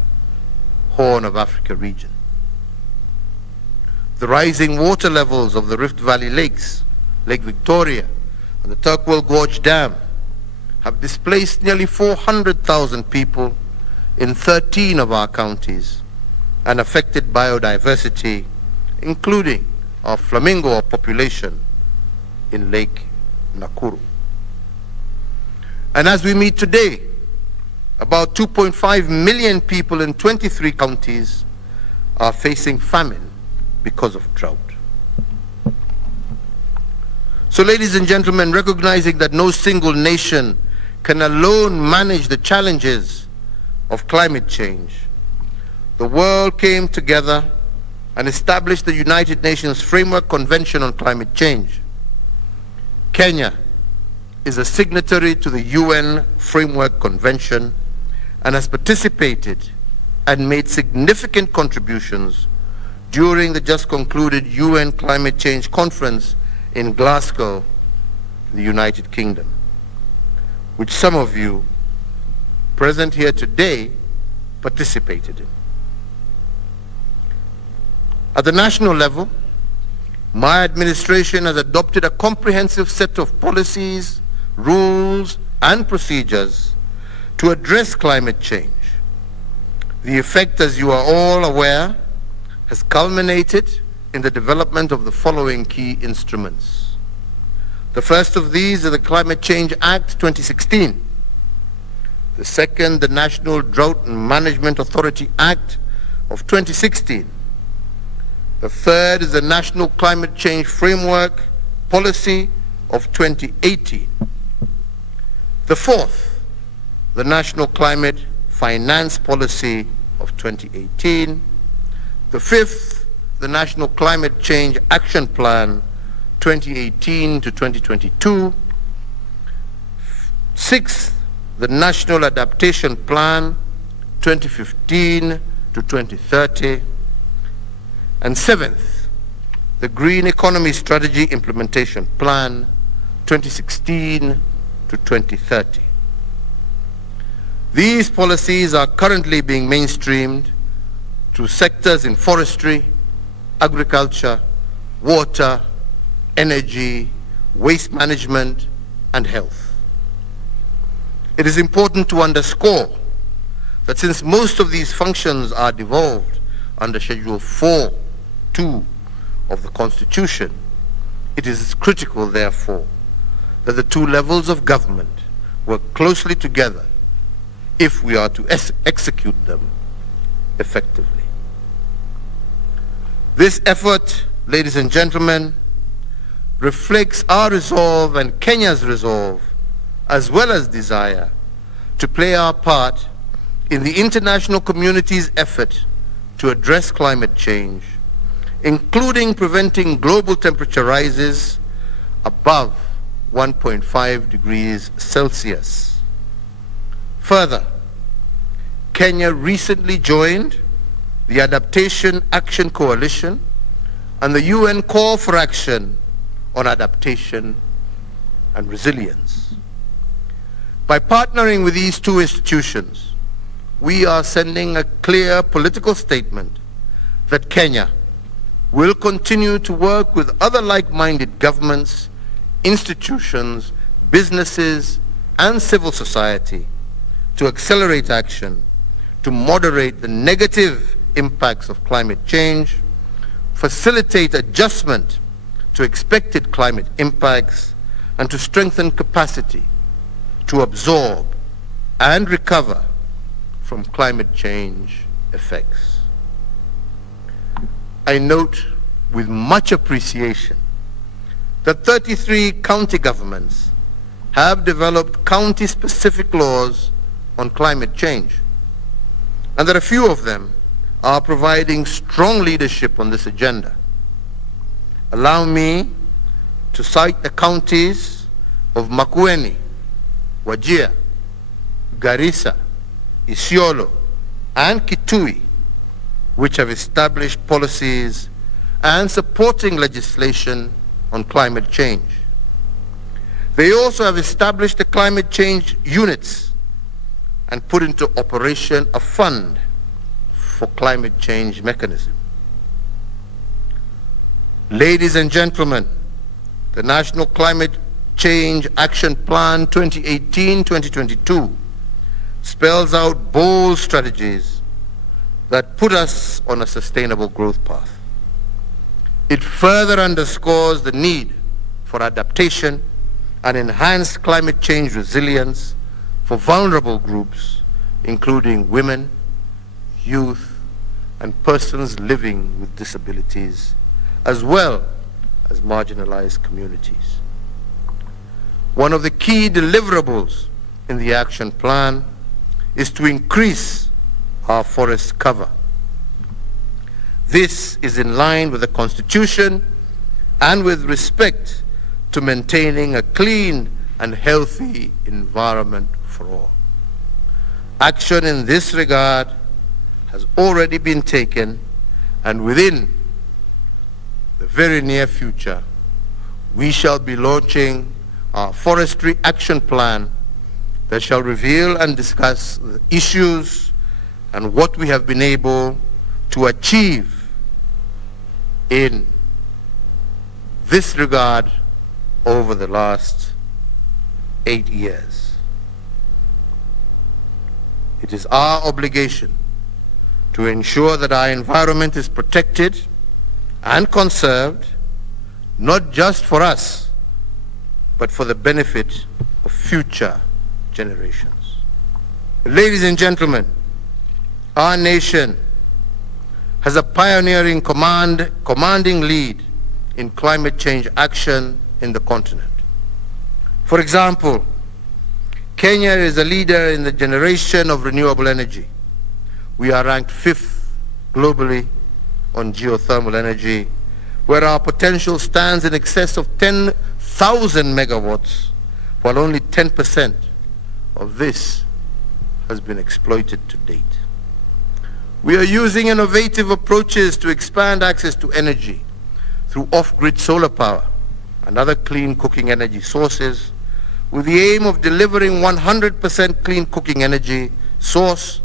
Horn of Africa region. The rising water levels of the Rift Valley lakes, Lake Victoria, and the Turkwell Gorge Dam have displaced nearly 400,000 people in 13 of our counties and affected biodiversity, including our flamingo population in Lake Nakuru. And as we meet today, about 2.5 million people in 23 counties are facing famine because of drought. So, ladies and gentlemen, recognizing that no single nation can alone manage the challenges of climate change, the world came together and established the United Nations Framework Convention on Climate Change. Kenya is a signatory to the UN Framework Convention and has participated and made significant contributions during the just concluded UN Climate Change Conference in Glasgow, the United Kingdom, which some of you present here today participated in. At the national level, my administration has adopted a comprehensive set of policies, rules, and procedures to address climate change. The effect, as you are all aware, has culminated in the development of the following key instruments. The first of these is the Climate Change Act 2016. The second, the National Drought Management Authority Act of 2016. The third is the National Climate Change Framework Policy of 2018. The fourth, the National Climate Finance Policy of 2018. The fifth, the National Climate Change Action Plan 2018 to 2022. Sixth, the National Adaptation Plan 2015 to 2030. And seventh, the Green Economy Strategy Implementation Plan 2016 to 2030. These policies are currently being mainstreamed to sectors in forestry, agriculture, water, energy, waste management, and health. It is important to underscore that since most of these functions are devolved under Schedule 4.2 of the Constitution, it is critical, therefore, that the two levels of government work closely together if we are to execute them effectively. This effort, ladies and gentlemen, reflects our resolve and Kenya's resolve, as well as desire, to play our part in the international community's effort to address climate change, including preventing global temperature rises above 1.5 degrees Celsius. Further, Kenya recently joined the Adaptation Action Coalition and the UN Call for Action on Adaptation and Resilience. By partnering with these two institutions, we are sending a clear political statement that Kenya will continue to work with other like-minded governments, institutions, businesses, and civil society to accelerate action, to moderate the negative impacts of climate change, facilitate adjustment to expected climate impacts, and to strengthen capacity to absorb and recover from climate change effects. I note with much appreciation that 33 county governments have developed county-specific laws on climate change, and that a few of them are providing strong leadership on this agenda. Allow me to cite the counties of Makueni, Wajir, Garissa, Isiolo, and Kitui, which have established policies and supporting legislation on climate change. They also have established the climate change units and put into operation a fund for climate change mechanism. Ladies and gentlemen, the National Climate Change Action Plan 2018-2022 spells out bold strategies that put us on a sustainable growth path. It further underscores the need for adaptation and enhanced climate change resilience for vulnerable groups, including women, youth, and persons living with disabilities, as well as marginalized communities. One of the key deliverables in the action plan is to increase our forest cover. This is in line with the Constitution and with respect to maintaining a clean and healthy environment for all. Action in this regard has already been taken, and within the very near future, we shall be launching our Forestry Action Plan that shall reveal and discuss the issues and what we have been able to achieve in this regard over the last 8 years. It is our obligation to ensure that our environment is protected and conserved, not just for us, but for the benefit of future generations. Ladies and gentlemen, our nation has a pioneering commanding lead in climate change action in the continent. For example, Kenya is a leader in the generation of renewable energy. We are ranked 5th globally on geothermal energy, where our potential stands in excess of 10,000 megawatts, while only 10% of this has been exploited to date. We are using innovative approaches to expand access to energy through off-grid solar power and other clean cooking energy sources, with the aim of delivering 100% clean cooking energy source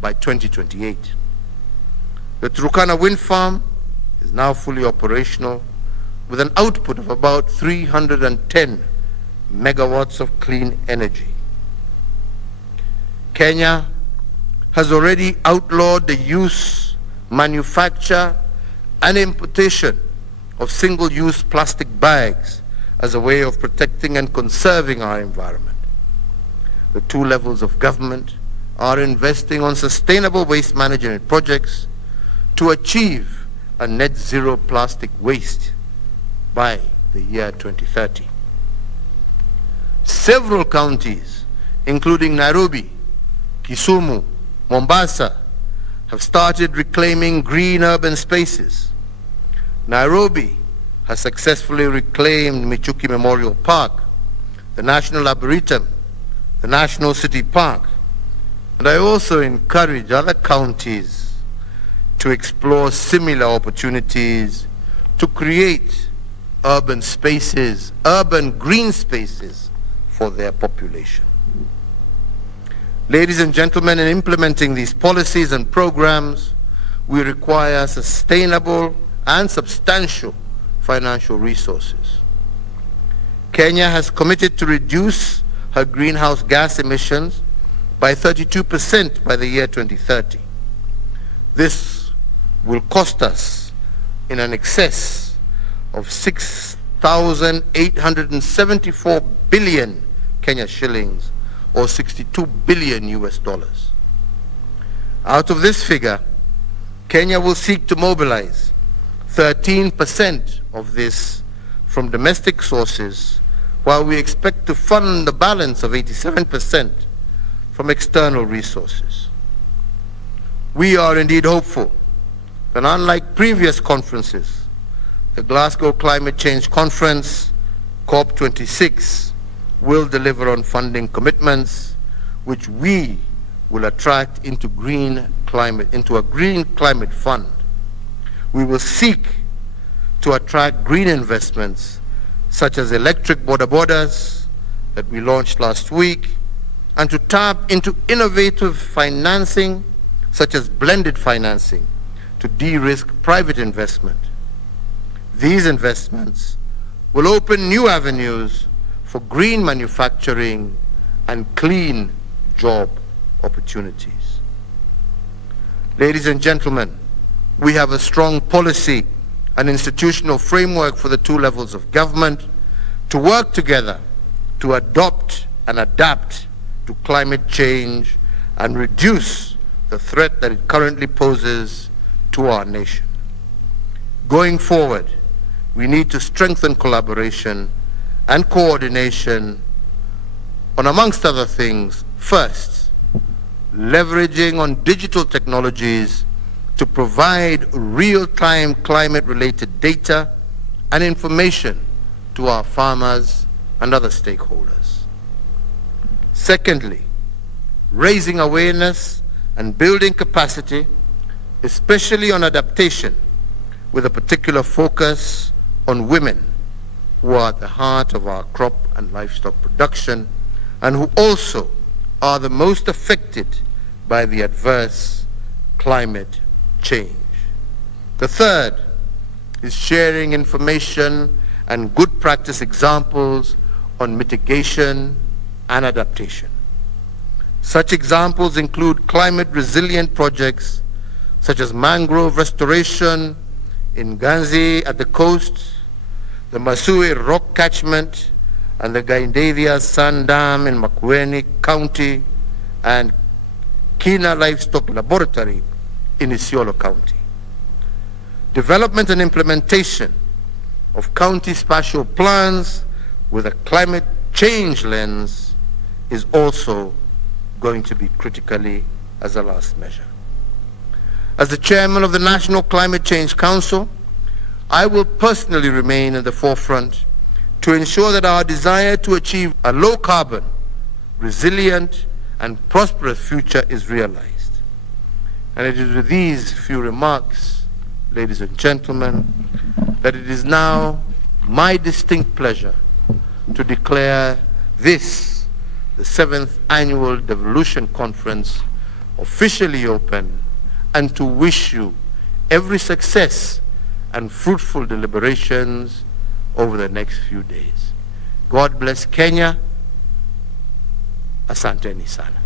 by 2028. The Turkana wind farm is now fully operational with an output of about 310 megawatts of clean energy. Kenya has already outlawed the use, manufacture, and importation of single-use plastic bags as a way of protecting and conserving our environment. The two levels of government are investing on sustainable waste management projects to achieve a net zero plastic waste by the year 2030. Several counties, including Nairobi, Kisumu, Mombasa, have started reclaiming green urban spaces. Nairobi has successfully reclaimed Michuki Memorial Park, the National Arboretum, the National City Park, and I also encourage other counties to explore similar opportunities to create urban spaces, urban green spaces for their population. Ladies and gentlemen, in implementing these policies and programs, we require sustainable and substantial financial resources. Kenya has committed to reduce her greenhouse gas emissions by 32% by the year 2030. This will cost us in an excess of 6,874 billion Kenya shillings, or 62 billion US dollars. Out of this figure, Kenya will seek to mobilize 13% of this from domestic sources, while we expect to fund the balance of 87% from external resources. We are indeed hopeful that, unlike previous conferences, the Glasgow Climate Change Conference, COP26, will deliver on funding commitments which we will attract into a green climate fund. We will seek to attract green investments such as electric borders that we launched last week, and to tap into innovative financing such as blended financing to de-risk private investment. These investments will open new avenues for green manufacturing and clean job opportunities. Ladies and gentlemen, we have a strong policy and institutional framework for the two levels of government to work together to adopt and adapt to climate change and reduce the threat that it currently poses to our nation. Going forward, we need to strengthen collaboration and coordination on, amongst other things, first, leveraging on digital technologies to provide real-time climate-related data and information to our farmers and other stakeholders. Secondly, raising awareness and building capacity, especially on adaptation, with a particular focus on women, who are at the heart of our crop and livestock production, and who also are the most affected by the adverse climate change. The third is sharing information and good practice examples on mitigation and adaptation. Such examples include climate resilient projects such as mangrove restoration in Ganzi at the coast, the Masui rock catchment, and the Gaindavia Sand Dam in Makueni County, and Kina Livestock Laboratory in Isiolo County. Development and implementation of county spatial plans with a climate change lens is also going to be critically as a last measure. As the chairman of the National Climate Change Council, I will personally remain in the forefront to ensure that our desire to achieve a low-carbon, resilient, and prosperous future is realized. And it is with these few remarks, ladies and gentlemen, that it is now my distinct pleasure to declare this, the 7th Annual Devolution Conference, officially open, and to wish you every success and fruitful deliberations over the next few days. God bless Kenya. Asanteni sana.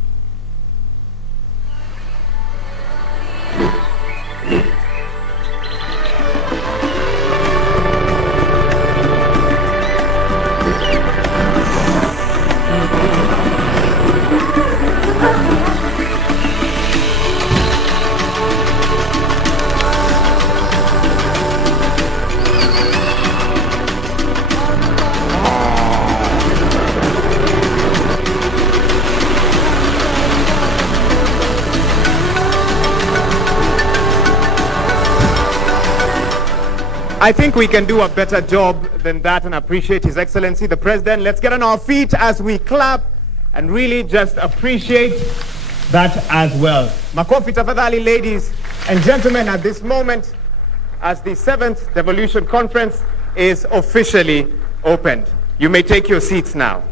I think we can do a better job than that and appreciate His Excellency the President. Let's get on our feet as we clap and really just appreciate that as well. Makofi tafadhali, ladies and gentlemen, at this moment as the 7th Devolution Conference is officially opened. You may take your seats now.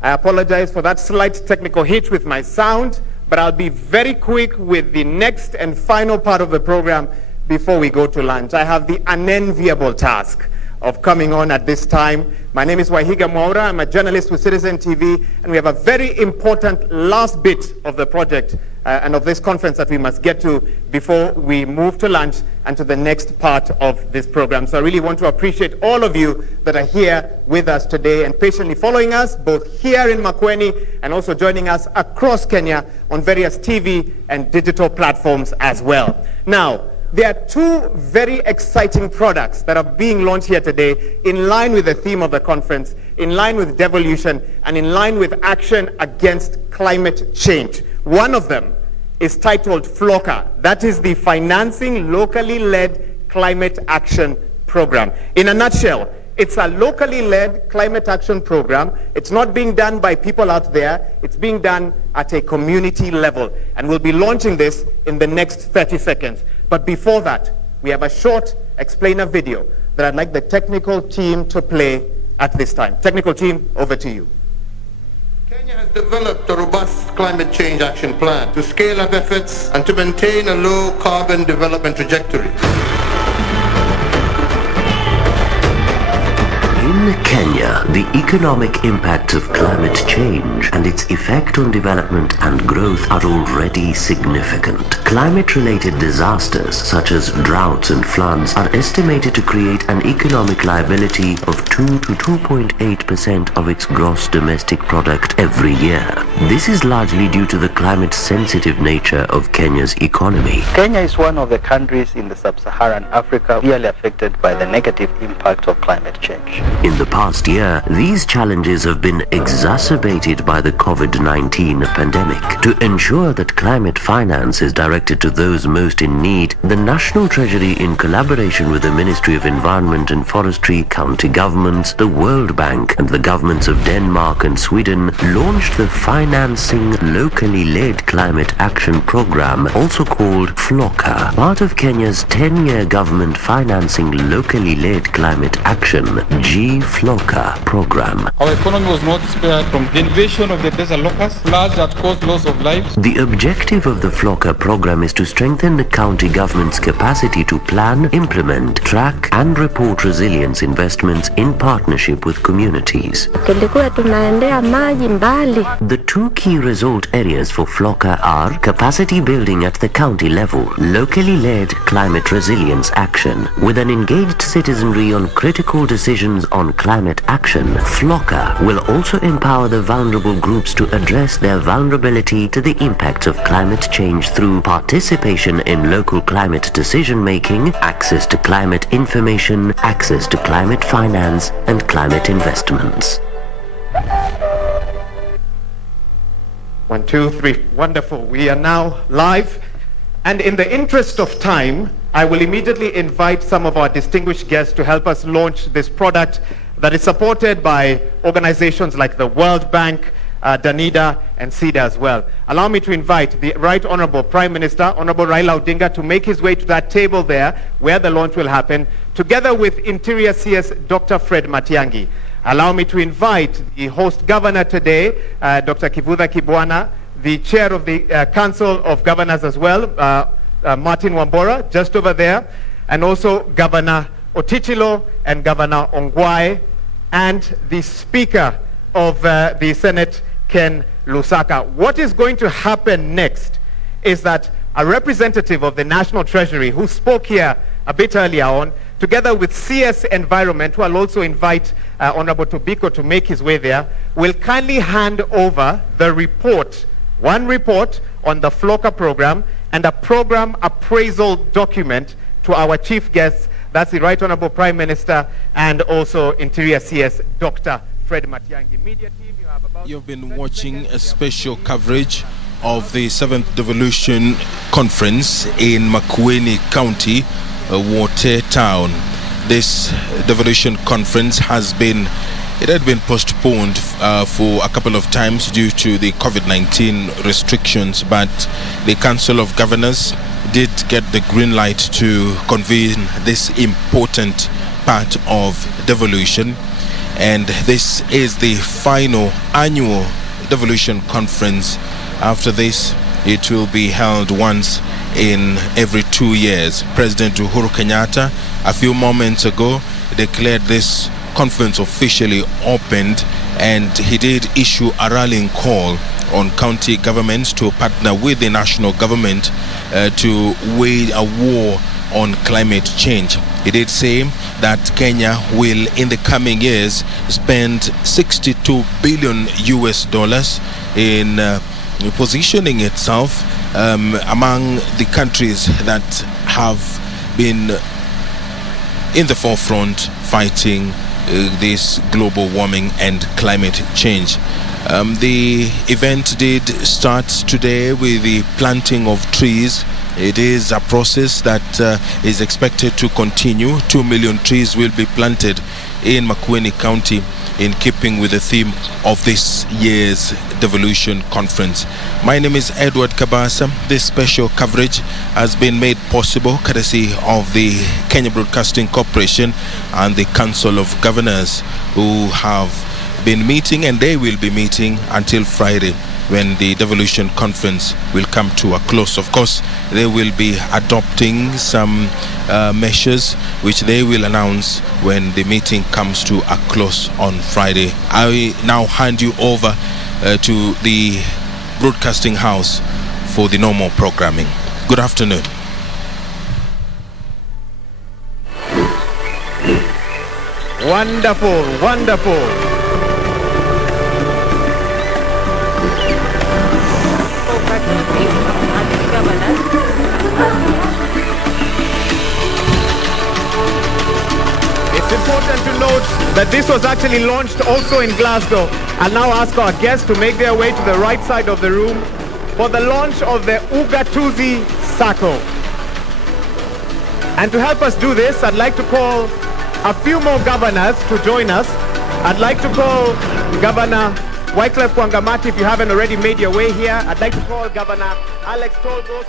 I apologize for that slight technical hitch with my sound, but I'll be very quick with the next and final part of the program before we go to lunch. I have the unenviable task of coming on at this time. My name is Wahiga Mwaura. I'm a journalist with Citizen TV, and we have a very important last bit of the project and of this conference that we must get to before we move to lunch and to the next part of this program. So I really want to appreciate all of you that are here with us today and patiently following us, both here in Makueni and also joining us across Kenya on various TV and digital platforms as well. Now, there are two very exciting products that are being launched here today in line with the theme of the conference, in line with devolution, and in line with action against climate change. One of them is titled FLOCA. That is the Financing Locally Led Climate Action Program. In a nutshell, it's a locally led climate action program. It's not being done by people out there. It's being done at a community level. And we'll be launching this in the next 30 seconds. But before that, we have a short explainer video that I'd like the technical team to play at this time. Technical team, over to you. Kenya has developed a robust climate change action plan to scale up efforts and to maintain a low carbon development trajectory. In Kenya, the economic impact of climate change and its effect on development and growth are already significant. Climate-related disasters such as droughts and floods are estimated to create an economic liability of 2 to 2.8% of its gross domestic product every year. This is largely due to the climate-sensitive nature of Kenya's economy. Kenya is one of the countries in the sub-Saharan Africa really affected by the negative impact of climate change. In the past year, these challenges have been exacerbated by the COVID-19 pandemic. To ensure that climate finance is directed to those most in need, the National Treasury, in collaboration with the Ministry of Environment and Forestry, county governments, the World Bank, and the governments of Denmark and Sweden, launched the Financing Locally Led Climate Action Program, also called FLOCA, part of Kenya's 10-year government Financing Locally Led Climate Action FLOCA program. Our economy was not spared from the invasion of the desert locusts, floods that caused loss of lives. The objective of the FLOCA program is to strengthen the county government's capacity to plan, implement, track, and report resilience investments in partnership with communities. The two key result areas for FLOCA are capacity building at the county level, locally led climate resilience action, with an engaged citizenry on critical decisions on climate action. FLOCA will also empower the vulnerable groups to address their vulnerability to the impacts of climate change through participation in local climate decision-making, access to climate information, access to climate finance, and climate investments. 1, 2, 3. Wonderful. We are now live. And in the interest of time, I will immediately invite some of our distinguished guests to help us launch this product that is supported by organizations like the World Bank, Danida, and Sida as well. Allow me to invite the Right Honorable Prime Minister, Honorable Raila Odinga, to make his way to that table there where the launch will happen, together with Interior CS Dr. Fred Matiang'i. Allow me to invite the host governor today, Dr. Kivutha Kibwana, the chair of the Council of Governors as well, Martin Wambora, just over there, and also Governor Otichilo and Governor Ongwae, and the Speaker of the Senate, Ken Lusaka. What is going to happen next is that a representative of the National Treasury who spoke here a bit earlier on, together with CS Environment, who I'll also invite Honorable Tobiko to make his way there, will kindly hand over the report, one report on the FLOCA program and a program appraisal document to our chief guests. That's the Right Honorable Prime Minister and also Interior CS Dr. Fred Matiang'i. Media team, you have about... You've been watching a special coverage of the 7th Devolution Conference in Makueni County, Wote Town. This Devolution Conference had been postponed for a couple of times due to the COVID-19 restrictions, but the Council of Governors did get the green light to convene this important part of devolution, and this is the final annual devolution conference. After this, it will be held once in every 2 years. President Uhuru Kenyatta a few moments ago declared this conference officially opened, and he did issue a rallying call on county governments to partner with the national government to wage a war on climate change. He did say that Kenya will in the coming years spend $62 billion in positioning itself among the countries that have been in the forefront fighting this global warming and climate change. The event did start today with the planting of trees. It is a process that is expected to continue. 2 million trees will be planted in Makueni County in keeping with the theme of this year's Devolution Conference. My name is Edward Kabasa. This special coverage has been made possible courtesy of the Kenya Broadcasting Corporation and the Council of Governors, who have been meeting, and they will be meeting until Friday, when the Devolution Conference will come to a close. Of course, they will be adopting some measures which they will announce when the meeting comes to a close on Friday. I now hand you over to the broadcasting house for the normal programming. Good afternoon. Wonderful, wonderful. It's important to note that this was actually launched also in Glasgow. I'll now ask our guests to make their way to the right side of the room for the launch of the Ugatuzi Sacco. And to help us do this, I'd like to call a few more governors to join us. I'd like to call Governor Wycliffe Wangamati, if you haven't already made your way here. I'd like to call Governor Alex Tolgos.